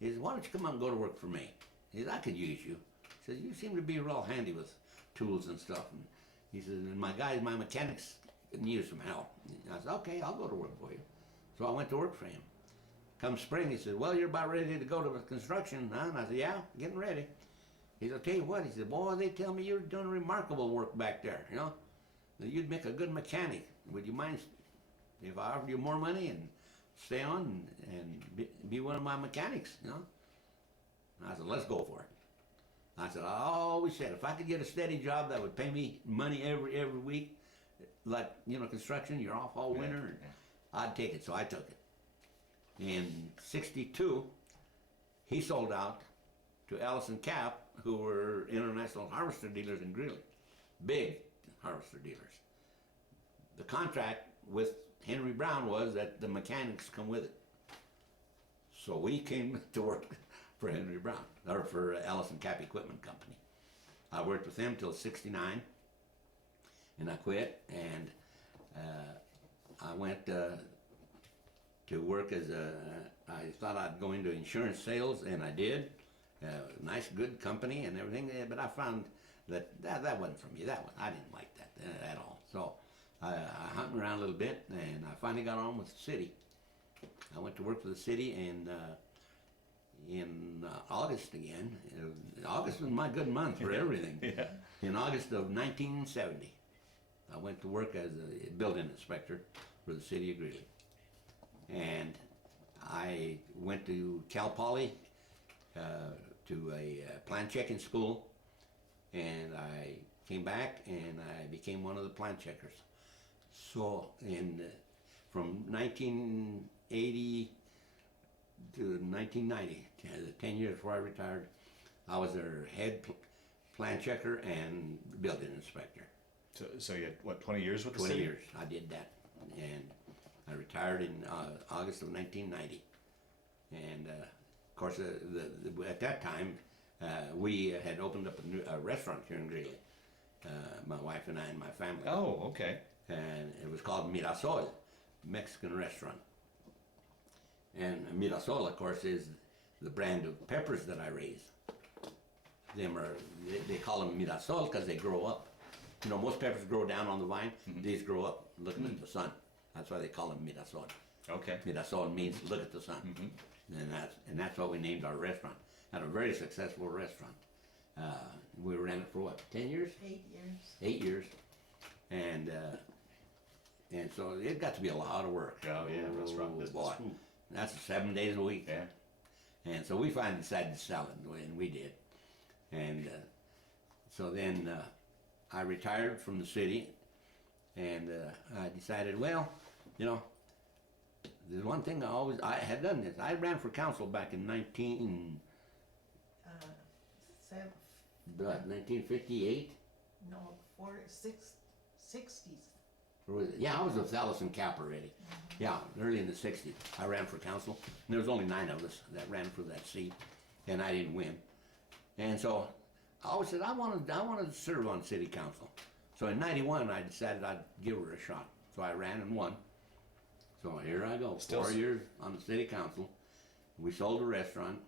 He said, "Why don't you come out and go to work for me?" He said, "I could use you." He said, "You seem to be real handy with tools and stuff." And he said, "And my mechanics can use some help." And I said, "Okay, I'll go to work for you." So I went to work for him. Come spring, he said, "Well, you're about ready to go to construction, huh?" And I said, "Yeah, getting ready." He said, "I'll tell you what," he said, "boy, they tell me you're doing remarkable work back there, you know, that you'd make a good mechanic. Would you mind if I offered you more money and stay on and be one of my mechanics, you know?" And I said, "Let's go for it." I said, "I always said if I could get a steady job that would pay me money every week, like, you know, construction, you're off all winter, I'd take it." So I took it. In 62, he sold out to Allison Cap, who were international harvester dealers in Greeley, big harvester dealers. The contract with Henry Brown was that the mechanics come with it. So we came to work for Henry Brown, or for Allison Cap Equipment Company. I worked with them till 69, and I quit, and I went to work as I thought I'd go into insurance sales, and I did. Nice, good company and everything, but I found that wasn't for me. I didn't like that at all. So I hung around a little bit, and I finally got on with the city. I went to work for the city, and in August again. August was my good month for everything. Yeah. In August of 1970, I went to work as a building inspector for the city of Greeley. And I went to Cal Poly, to a plant checking school, and I came back and I became one of the plant checkers. So from 1980 to 1990, the 10 years before I retired, I was their head plant checker and building inspector. So you had, what, 20 years with the 20 city? years, I did that. And I retired in August of 1990. And of course, at that time, we had opened up a restaurant here in Greeley, my wife and I and my family. Oh, okay. And it was called Mirasol, Mexican restaurant. And Mirasol, of course, is the brand of peppers that I raise. They call them Mirasol because they grow up. You know, most peppers grow down on the vine. Mm-hmm. These grow up looking at the sun. That's why they call them Mirasol. Okay. Mirasol means look at the sun. Mm-hmm. And that's what we named our restaurant. Had a very successful restaurant. We ran it for what, 10 years? 8 years. 8 years. And so it got to be a lot of work. Oh, yeah, restaurant business. Boy. Ooh. That's 7 days a week. Yeah. And so we finally decided to sell it, and we did. And so then I retired from the city, and I decided, well, you know, there's one thing I had done this. I ran for council back in 1958. No, 60s. Yeah, I was with Allison Cap already. Mm-hmm. Yeah, early in the 60s. I ran for council. And there was only 9 of us that ran for that seat, and I didn't win. And so I always said I wanted to serve on city council. So in '91, I decided I'd give her a shot. So I ran and won. So here I go, 4 years on the city council. We sold a restaurant,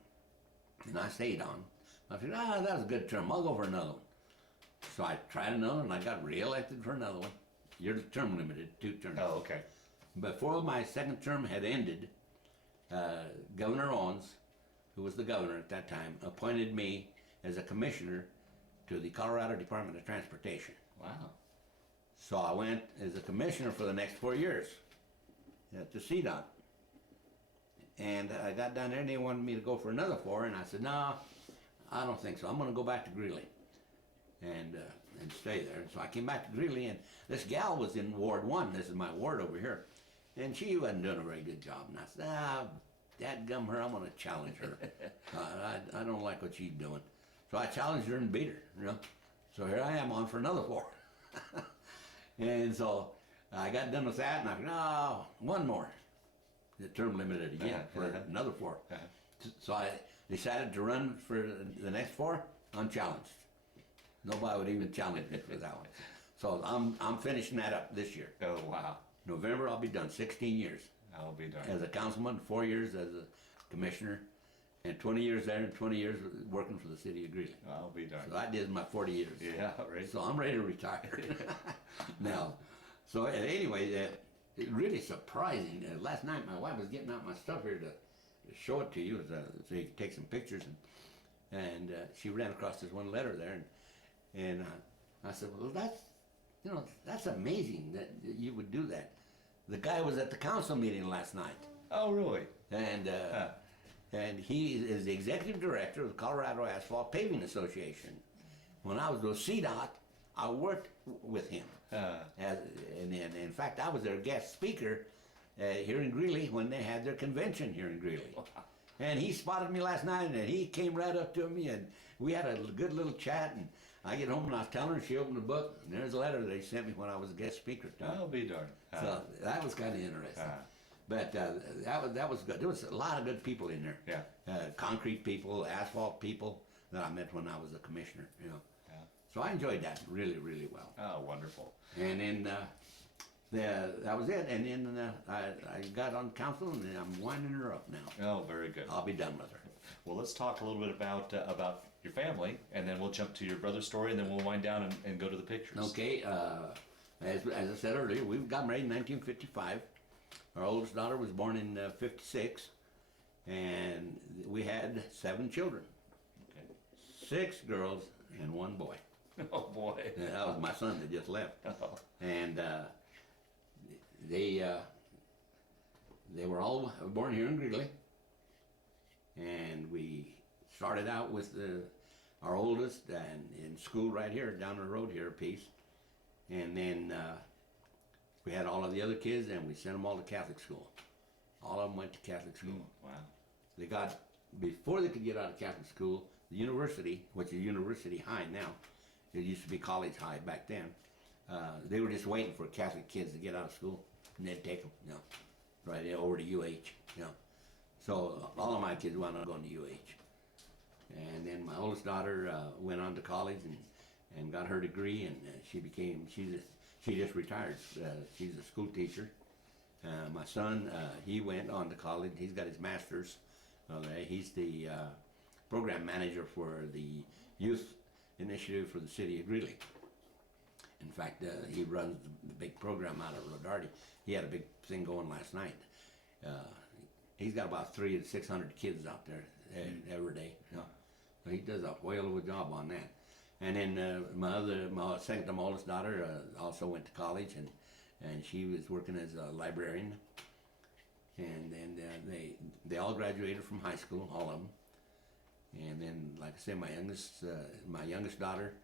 and I stayed on. I said, that was a good term. I'll go for another one. So I tried another one, and I got reelected for another one. You're term limited, 2 terms. Oh, okay. Before my second term had ended, Governor Owens, who was the governor at that time, appointed me as a commissioner to the Colorado Department of Transportation. Wow. So I went as a commissioner for the next 4 years at the CDOT. And I got down there and they wanted me to go for another 4, and I said, no, I don't think so. I'm gonna go back to Greeley and stay there. And so I came back to Greeley, and this gal was in Ward 1. This is my ward over here. And she wasn't doing a very good job. And I said, dadgum her, I'm gonna challenge her. I don't like what she's doing. So I challenged her and beat her, you know. So here I am on for another 4. And so I got done with that, and I said, no, one more. The term limited again for another 4. So I decided to run for the next 4 unchallenged. Nobody would even challenge me for that one. So I'm finishing that up this year. Oh, wow. November I'll be done. 16 years I'll be darned. as a councilman, 4 years as a commissioner, and 20 years there and 20 years working for the city of Greeley. I'll be darned. So I did my 40 years. Yeah, right. So I'm ready to retire now. So anyway, it's really surprising. Last night my wife was getting out my stuff here to show it to you, so you can take some pictures, and she ran across this one letter there, and I said, well, that's amazing that you would do that. The guy was at the council meeting last night, Oh, really? and he is the executive director of the Colorado Asphalt Paving Association. When I was with CDOT, I worked with him. And in fact, I was their guest speaker here in Greeley when they had their convention here in Greeley. And he spotted me last night, and he came right up to me, and we had a good little chat. And I get home and I was telling her, she opened the book, and there's a letter that he sent me when I was a guest speaker. I'll be darned. So that was kind of interesting. But that was good. There was a lot of good people in there. Yeah. Concrete people, asphalt people that I met when I was a commissioner. You know. Yeah. So I enjoyed that really, really well. Oh, wonderful. And then that was it. And then I got on council, and I'm winding her up now. Oh, very good. I'll be done with her. Well, let's talk a little bit about your family, and then we'll jump to your brother's story, and then we'll wind down and go to the pictures. Okay. As I said earlier, we got married in 1955. Our oldest daughter was born in 56, and we had 7 children. Okay. 6 girls and 1 boy. Oh, boy. That was my son that just left. Oh. And they were all born here in Greeley. And we started out with our oldest and in school right here down the road here a piece. And then we had all of the other kids, and we sent them all to Catholic school. All of them went to Catholic school. Wow. They got, before they could get out of Catholic school, the university, which is University High now, it used to be College High back then, they were just waiting for Catholic kids to get out of school, and they'd take them, you know, right over to UH, you know. So all of my kids wound up going to UH. And then my oldest daughter went on to college and got her degree, and she just retired. She's a school teacher. My son, he went on to college. He's got his master's. He's the program manager for the youth initiative for the city of Greeley. In fact, he runs the big program out of Rodarty. He had a big thing going last night. He's got about 300 to 600 kids out there every day. You know? So he does a whale of a job on that. And then my second to my oldest daughter also went to college, and she was working as a librarian. And then they all graduated from high school, all of them. And then, like I said, my youngest daughter,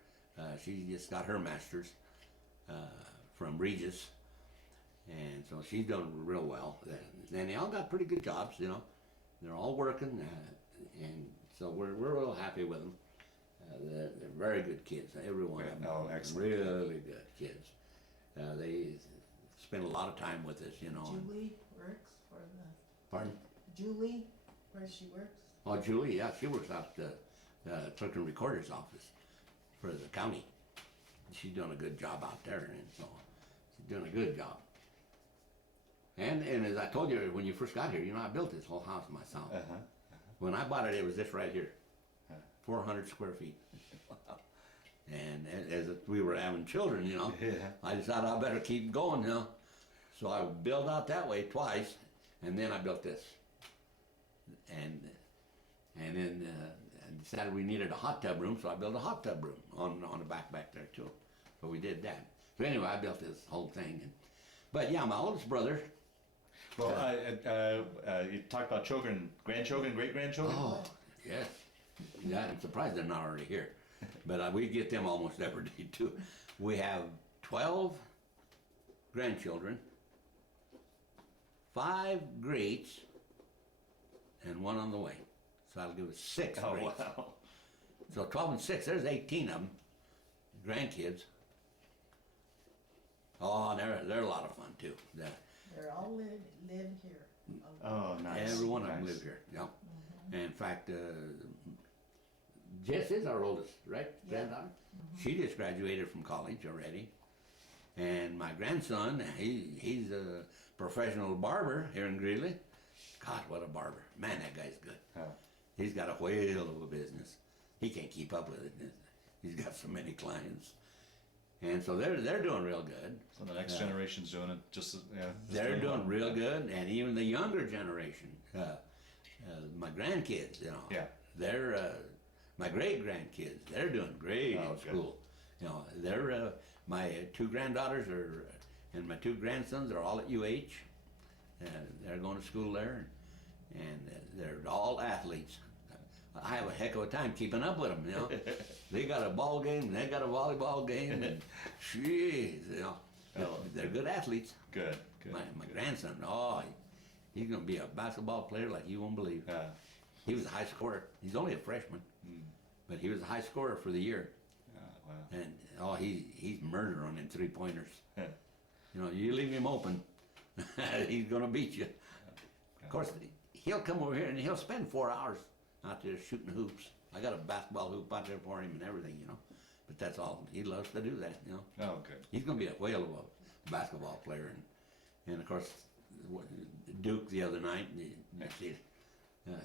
she just got her master's from Regis, and so she's done real well. And they all got pretty good jobs, you know. They're all working, and so we're real happy with them. They're very good kids, every one of them. Oh, excellent. Really good kids. They spend a lot of time with us, you know. Julie works for the. Pardon? Julie, where she works? Oh, Julie, yeah, she works out the clerk and recorder's office for the county. She's doing a good job out there, and so she's doing a good job. And as I told you when you first got here, you know, I built this whole house myself. When I bought it, it was this right here, 400 square feet. And as we were having children, you know, I decided I better keep going, you know. So I built out that way twice, and then I built this. and then I decided we needed a hot tub room, so I built a hot tub room on the back there too. So we did that. So anyway, I built this whole thing. But yeah, my oldest brother. Well, you talked about children, grandchildren, great-grandchildren? Oh, yes. Yeah, I'm surprised they're not already here. But we get them almost every day too. We have 12 grandchildren, 5 greats, and 1 on the way. So that'll give us 6 Oh, greats. wow. So 12 and 6, there's 18 of them, grandkids. Oh, and they're a lot of fun too. They're all live here. Oh, nice. Every one of them nice. live here. Yeah. And in fact, Jess is our oldest, right? Yeah. Granddaughter. She just graduated from college already. And my grandson, he's a professional barber here in Greeley. God, what a barber! Man, that guy's good. Huh. He's got a whale of a business. He can't keep up with it. He's got so many clients, and so they're doing real good. So the next generation's doing it just, yeah. just They're doing well. real good, and even the younger generation, my grandkids, you know, Yeah. they're my great grandkids. They're doing great Oh, in good. school. You know, they're my 2 granddaughters and my 2 grandsons are all at UH. They're going to school there, and they're all athletes. I have a heck of a time keeping up with them. You know, they got a ball game, they got a volleyball game, and jeez, you know, they're good athletes. Good, good. My grandson, he's going to be a basketball player like you won't believe. He was a high scorer. He's only a freshman, but he was a high scorer for the year. Wow. And he's murdering in 3-pointers. Yeah. You know, you leave him open, he's going to beat you. Of course, he'll come over here and he'll spend 4 hours out there shooting hoops. I got a basketball hoop out there for him and everything, you know. But that's all. He loves to do that, you know. Oh, good. He's going to be a whale of a basketball player. And of course, Duke the other night,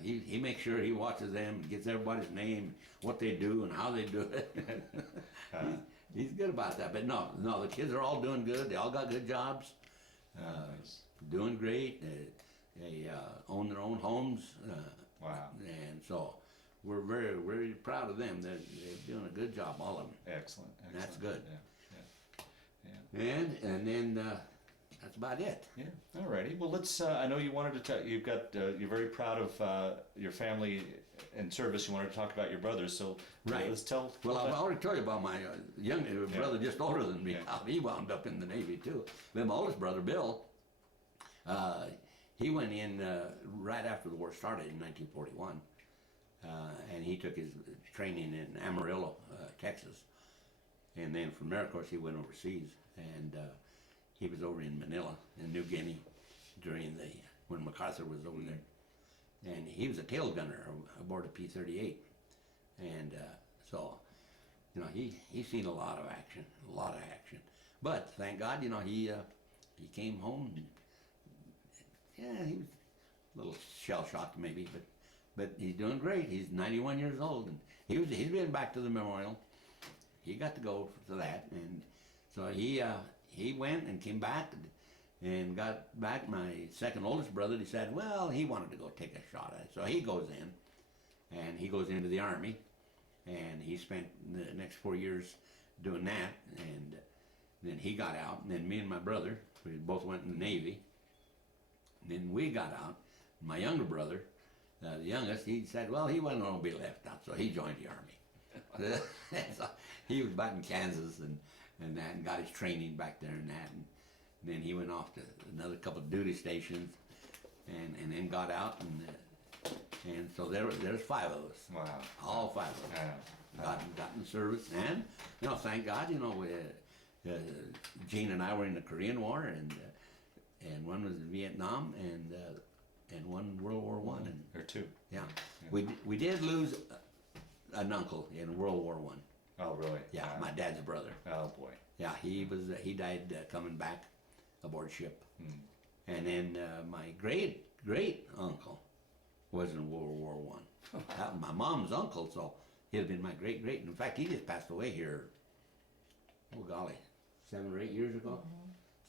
he makes sure he watches them and gets everybody's name, what they do and how they do it. He's good about that. But no, the kids are all doing good. They all got good jobs. Nice. Doing great. They own their own homes. Wow. And so we're very, very proud of them. They're doing a good job, all of them. Excellent. That's good. Yeah. And then that's about it. Yeah. Alrighty. Well, let's. I know you wanted to tell. You've got. You're very proud of your family and service. You wanted to talk about your brothers. So Right. let's tell. Well, I've already told you about my young brother, just older than me. Yeah. How he wound up in the Navy too. Then my oldest brother, Bill, he went in right after the war started in 1941, and he took his training in Amarillo, Texas, and then from there, of course, he went overseas, and he was over in Manila, in New Guinea, during when MacArthur was over there, and he was a tail gunner aboard a P-38. And so, you know, he's seen a lot of action. But thank God, you know, he came home. And, yeah, he was a little shell shocked maybe, but he's doing great. He's 91 years old, and he's been back to the memorial. He got to go to that, and so he went and came back and got back. My second oldest brother decided, well, he wanted to go take a shot at it, so he goes in, and he goes into the Army. And he spent the next 4 years doing that, and then he got out, and then me and my brother, we both went in the Navy. And then we got out. My younger brother, the youngest, he said, well, he wasn't going to be left out, so he joined the Army. So he was back in Kansas and that, and got his training back there and that. And then he went off to another couple of duty stations, and then got out, and so there's 5 of us. Wow. All 5 of us got in service, and you know, thank God, you know, Gene and I were in the Korean War, and one was in Vietnam, and one World War One, and Or 2. yeah, we did lose an uncle in World War One. Oh, really? Yeah, my dad's brother. Oh boy. Yeah, he died coming back aboard ship, and then my great uncle was in World War One. My mom's uncle, so he'd have been my great. In fact, he just passed away here. Oh golly, 7 or 8 years ago.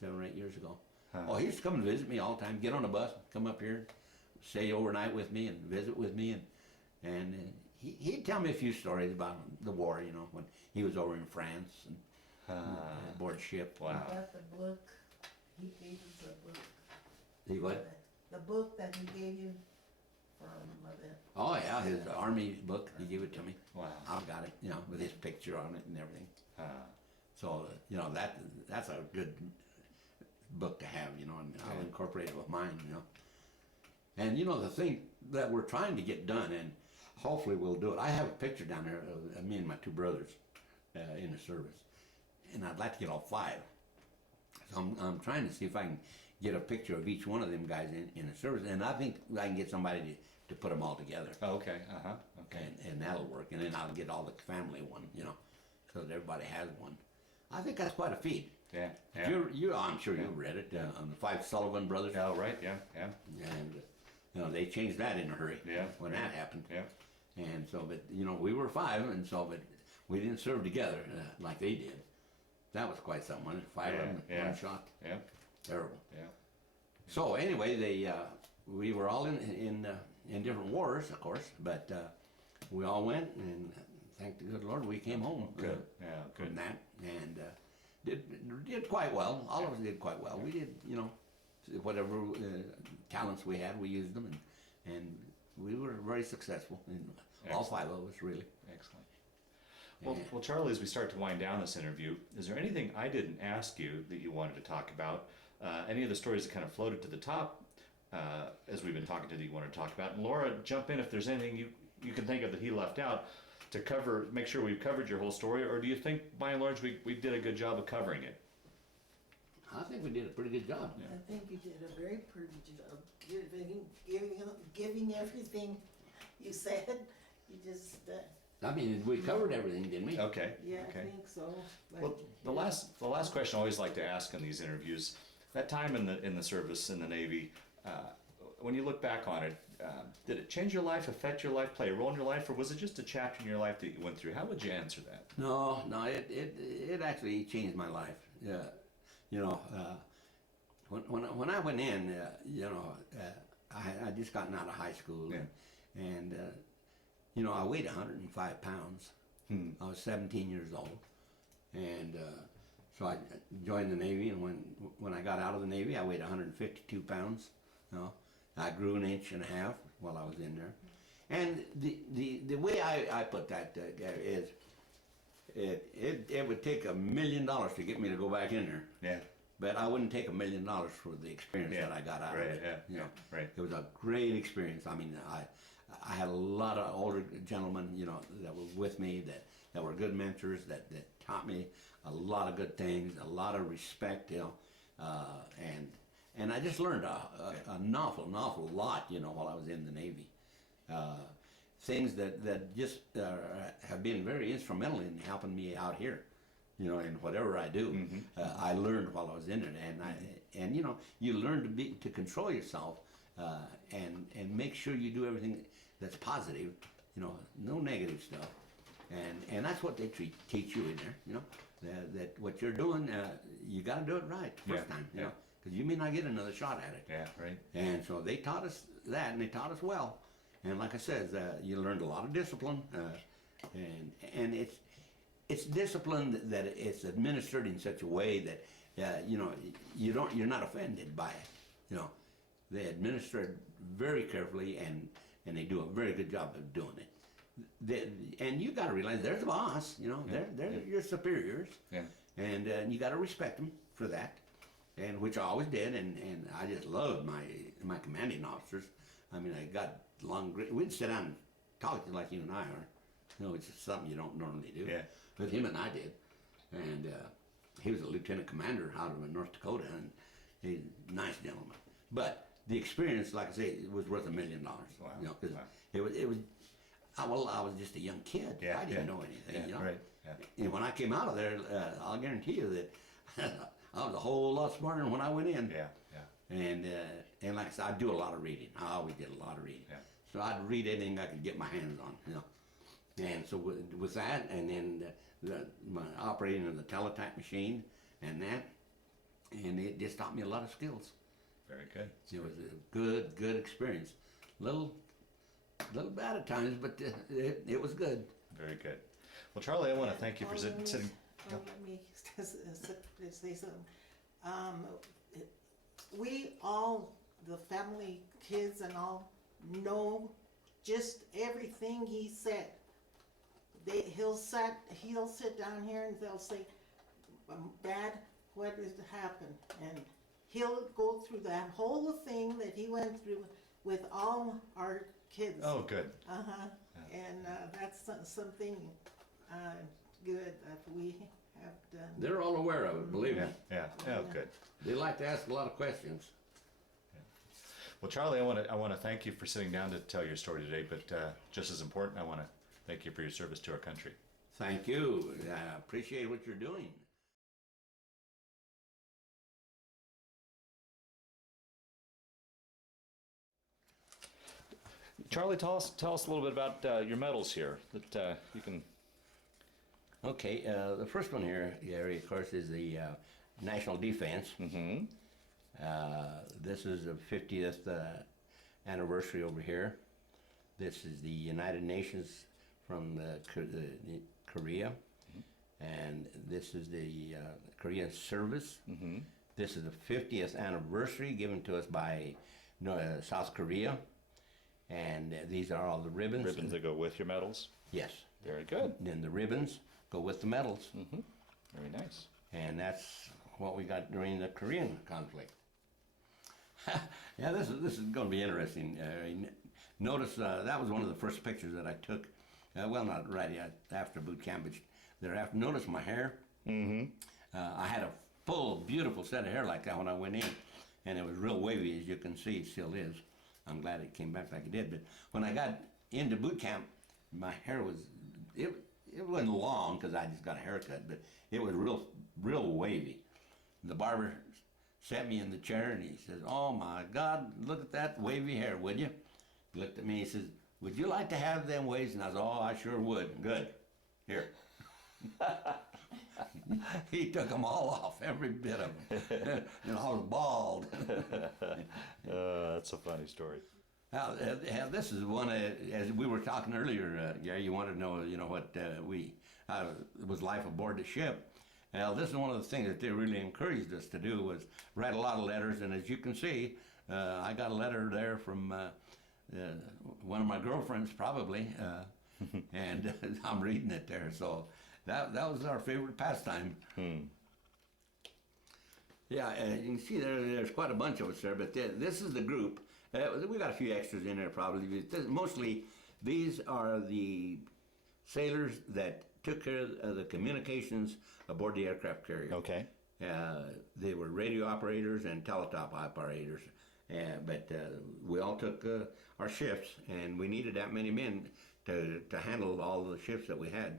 7 or 8 years ago. Huh. Oh, he used to come and visit me all the time. Get on a bus, come up here, stay overnight with me and visit with me, and he'd tell me a few stories about the war, you know, when he was over in France and aboard ship. Wow. I got the book, he gave us a book. He what? The book that he gave you from the. Oh yeah, his army book. He gave it to me. Wow. I've got it, you know, with his picture on it and everything. Uh, So you know that's a good book to have, you know, and I'll incorporate it with mine, you know. And you know the thing that we're trying to get done, and hopefully we'll do it. I have a picture down there of me and my two brothers in the service, and I'd like to get all five. So I'm trying to see if I can get a picture of each one of them guys in the service, and I think I can get somebody to put them all together. oh, okay. Okay. And that'll work, and then I'll get all the family one, you know, so that everybody has one. I think that's quite a feat. Yeah. Yeah. I'm sure you read it on the five Sullivan brothers. Oh, right. Yeah. Yeah. And you know they changed that in a hurry. Yeah. When that happened. Yeah. And so, but you know, we were five, and so, but we didn't serve together like they did. That was quite something. Wasn't it? Five of them, Yeah. one shot. Yeah. Terrible. Yeah. So anyway, we were all in different wars, of course, but we all went, and thank the good Lord we came home. Good. Yeah. From Good. that, and did quite well. All of us did quite well. We did, you know, whatever talents we had, we used them, and we were very successful. In all five of us, really. Excellent. Well, Charlie, as we start to wind down this interview, is there anything I didn't ask you that you wanted to talk about? Any of the stories that kind of floated to the top as we've been talking to that you want to talk about? And Laura, jump in if there's anything you can think of that he left out to cover, make sure we've covered your whole story, or do you think by and large we did a good job of covering it? I think we did a pretty good job. I think you did a very pretty job giving everything you said. You just, I mean, we covered everything, didn't we? Okay. yeah, Okay. I think so. Like, Well, the last question I always like to ask in these interviews, that time in the service in the Navy, when you look back on it, did it change your life, affect your life, play a role in your life, or was it just a chapter in your life that you went through? How would you answer that? No, it actually changed my life. Yeah, you know, when I went in, you know, I just gotten out of high school, and you know, I weighed 105 pounds. I was 17 years old, and so I joined the Navy. And when I got out of the Navy, I weighed 152 pounds. You know, I grew an inch and a half while I was in there. And the way I put that is, it would take $1 million to get me to go back in there. Yeah. But I wouldn't take $1 million for the experience that I got out of it. Yeah. You know, Right. it was a great experience. I mean, I had a lot of older gentlemen, you know, that were with me that were good mentors that taught me a lot of good things, a lot of respect, you know, and I just learned an awful lot, you know, while I was in the Navy. Things that just have been very instrumental in helping me out here, you know, in whatever I do. I learned while I was in it, and you know, you learn to control yourself and make sure you do everything that's positive, you know, no negative stuff, and that's what they teach you in there, you know, that what you're doing, you got to do it right first time, you know, because you may not get another shot at it. Yeah. Right. And so they taught us that, and they taught us well. And like I said, you learned a lot of discipline, and it's discipline that it's administered in such a way that you know you're not offended by it. You know, they administer it very carefully, and they do a very good job of doing it. And you got to realize there's a boss. You know, they're your superiors. Yeah. And you got to respect them for that, and which I always did, and I just loved my commanding officers. I mean, I got along great. We'd sit down and talk like you and I are. You know, it's just something you don't normally do. Yeah. But him and I did, and he was a lieutenant commander out of North Dakota, and he's a nice gentleman. But the experience, like I say, it was worth $1 million. Wow. You know, because Wow. it was. I was just a young kid. Yeah. I didn't know anything. Yeah. You know? Right. Yeah. And when I came out of there, I'll guarantee you that I was a whole lot smarter than when I went in. Yeah. Yeah. And like I said, I do a lot of reading. I always did a lot of reading. Yeah. So I'd read anything I could get my hands on, you know. And so with that, and then my operating of the teletype machine and that, and it just taught me a lot of skills. Very good. It was a good experience. little bad at times, but it was good. Very good. Well, Charlie, I want to thank you for sitting. Let me say something. We all, the family, kids and all, know just everything he said. He'll sit down here and they'll say, Dad, what has happened? And he'll go through that whole thing that he went through with all our kids. Oh, good. And that's something good that we have done. They're all aware of it, believe me. Yeah. Oh, good. They like to ask a lot of questions. Well, Charlie, I want to thank you for sitting down to tell your story today. But just as important, I want to thank you for your service to our country. Thank you. I appreciate what you're doing. Charlie, tell us a little bit about your medals here that you can. Okay, the first one here, Gary, of course, is the National Defense. Mm-hmm. This is the 50th anniversary over here. This is the United Nations from Korea. And this is the Korean service. Mm-hmm. This is the 50th anniversary given to us by South Korea. And these are all the ribbons. Ribbons that go with your medals. Yes. Very good. And then the ribbons go with the medals. Mm-hmm. Very nice. And that's what we got during the Korean conflict. Yeah, this is going to be interesting. Notice that was one of the first pictures that I took. Well, not right after boot camp, but thereafter. Notice my hair. Mm-hmm. I had a full, beautiful set of hair like that when I went in, and it was real wavy, as you can see. It still is. I'm glad it came back like it did. But when I got into boot camp, my hair was it wasn't long because I just got a haircut, but it was real wavy. The barber sat me in the chair and he says, "Oh my God, look at that wavy hair, would you?" He looked at me and he says, "Would you like to have them waves?" And I said, "Oh, I sure would." Good. Here. He took them all off, every bit of them. And I was bald. That's a funny story. Now, this is one, as we were talking earlier, Gary, you wanted to know, what it was life aboard the ship. Now, this is one of the things that they really encouraged us to do was write a lot of letters, and as you can see, I got a letter there from one of my girlfriends, probably, and I'm reading it there, so that was our favorite pastime. Yeah, you can see there's quite a bunch of us there, but this is the group. We got a few extras in there probably. Mostly, these are the sailors that took care of the communications aboard the aircraft carrier. Okay. They were radio operators and teletype operators, but we all took our shifts, and we needed that many men to handle all the shifts that we had.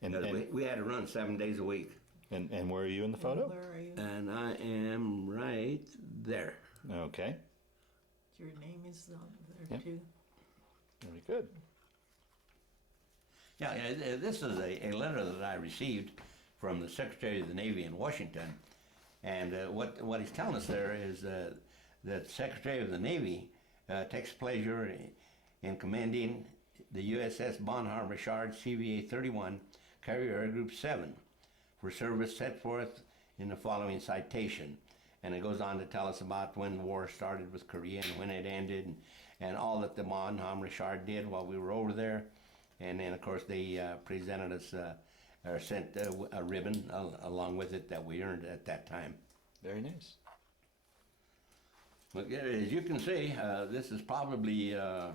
And we had to run 7 days a week. And where are you in the photo? Where are you? And I am right there. Okay. Your name is on there too. Very good. Yeah, this is a letter that I received from the Secretary of the Navy in Washington. And what he's telling us there is that the Secretary of the Navy takes pleasure in commending the USS Bon Homme Richard CVA 31 Carrier Air Group 7 for service set forth in the following citation. And it goes on to tell us about when the war started with Korea and when it ended, and all that the Bon Homme Richard did while we were over there. And then, of course, they presented us, or sent a ribbon along with it that we earned at that time. Very nice. Well, as you can see, this is probably the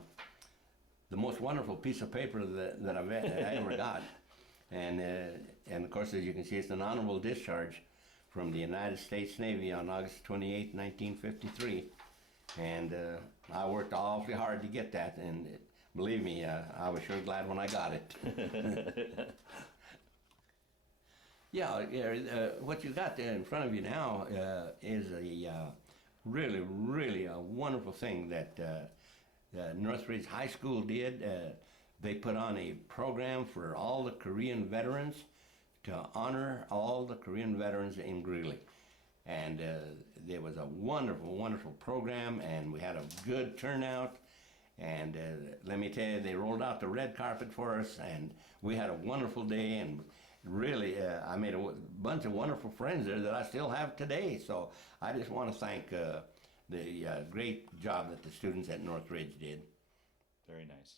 most wonderful piece of paper that I ever got. And of course, as you can see, it's an honorable discharge from the United States Navy on August 28, 1953. And I worked awfully hard to get that, and believe me, I was sure glad when I got it. Yeah, what you got there in front of you now is a really a wonderful thing that Northridge High School did. They put on a program for all the Korean veterans to honor all the Korean veterans in Greeley. And there was a wonderful program, and we had a good turnout, And let me tell you, they rolled out the red carpet for us, and we had a wonderful day. And really, I made a bunch of wonderful friends there that I still have today. So I just want to thank the great job that the students at Northridge did. Very nice.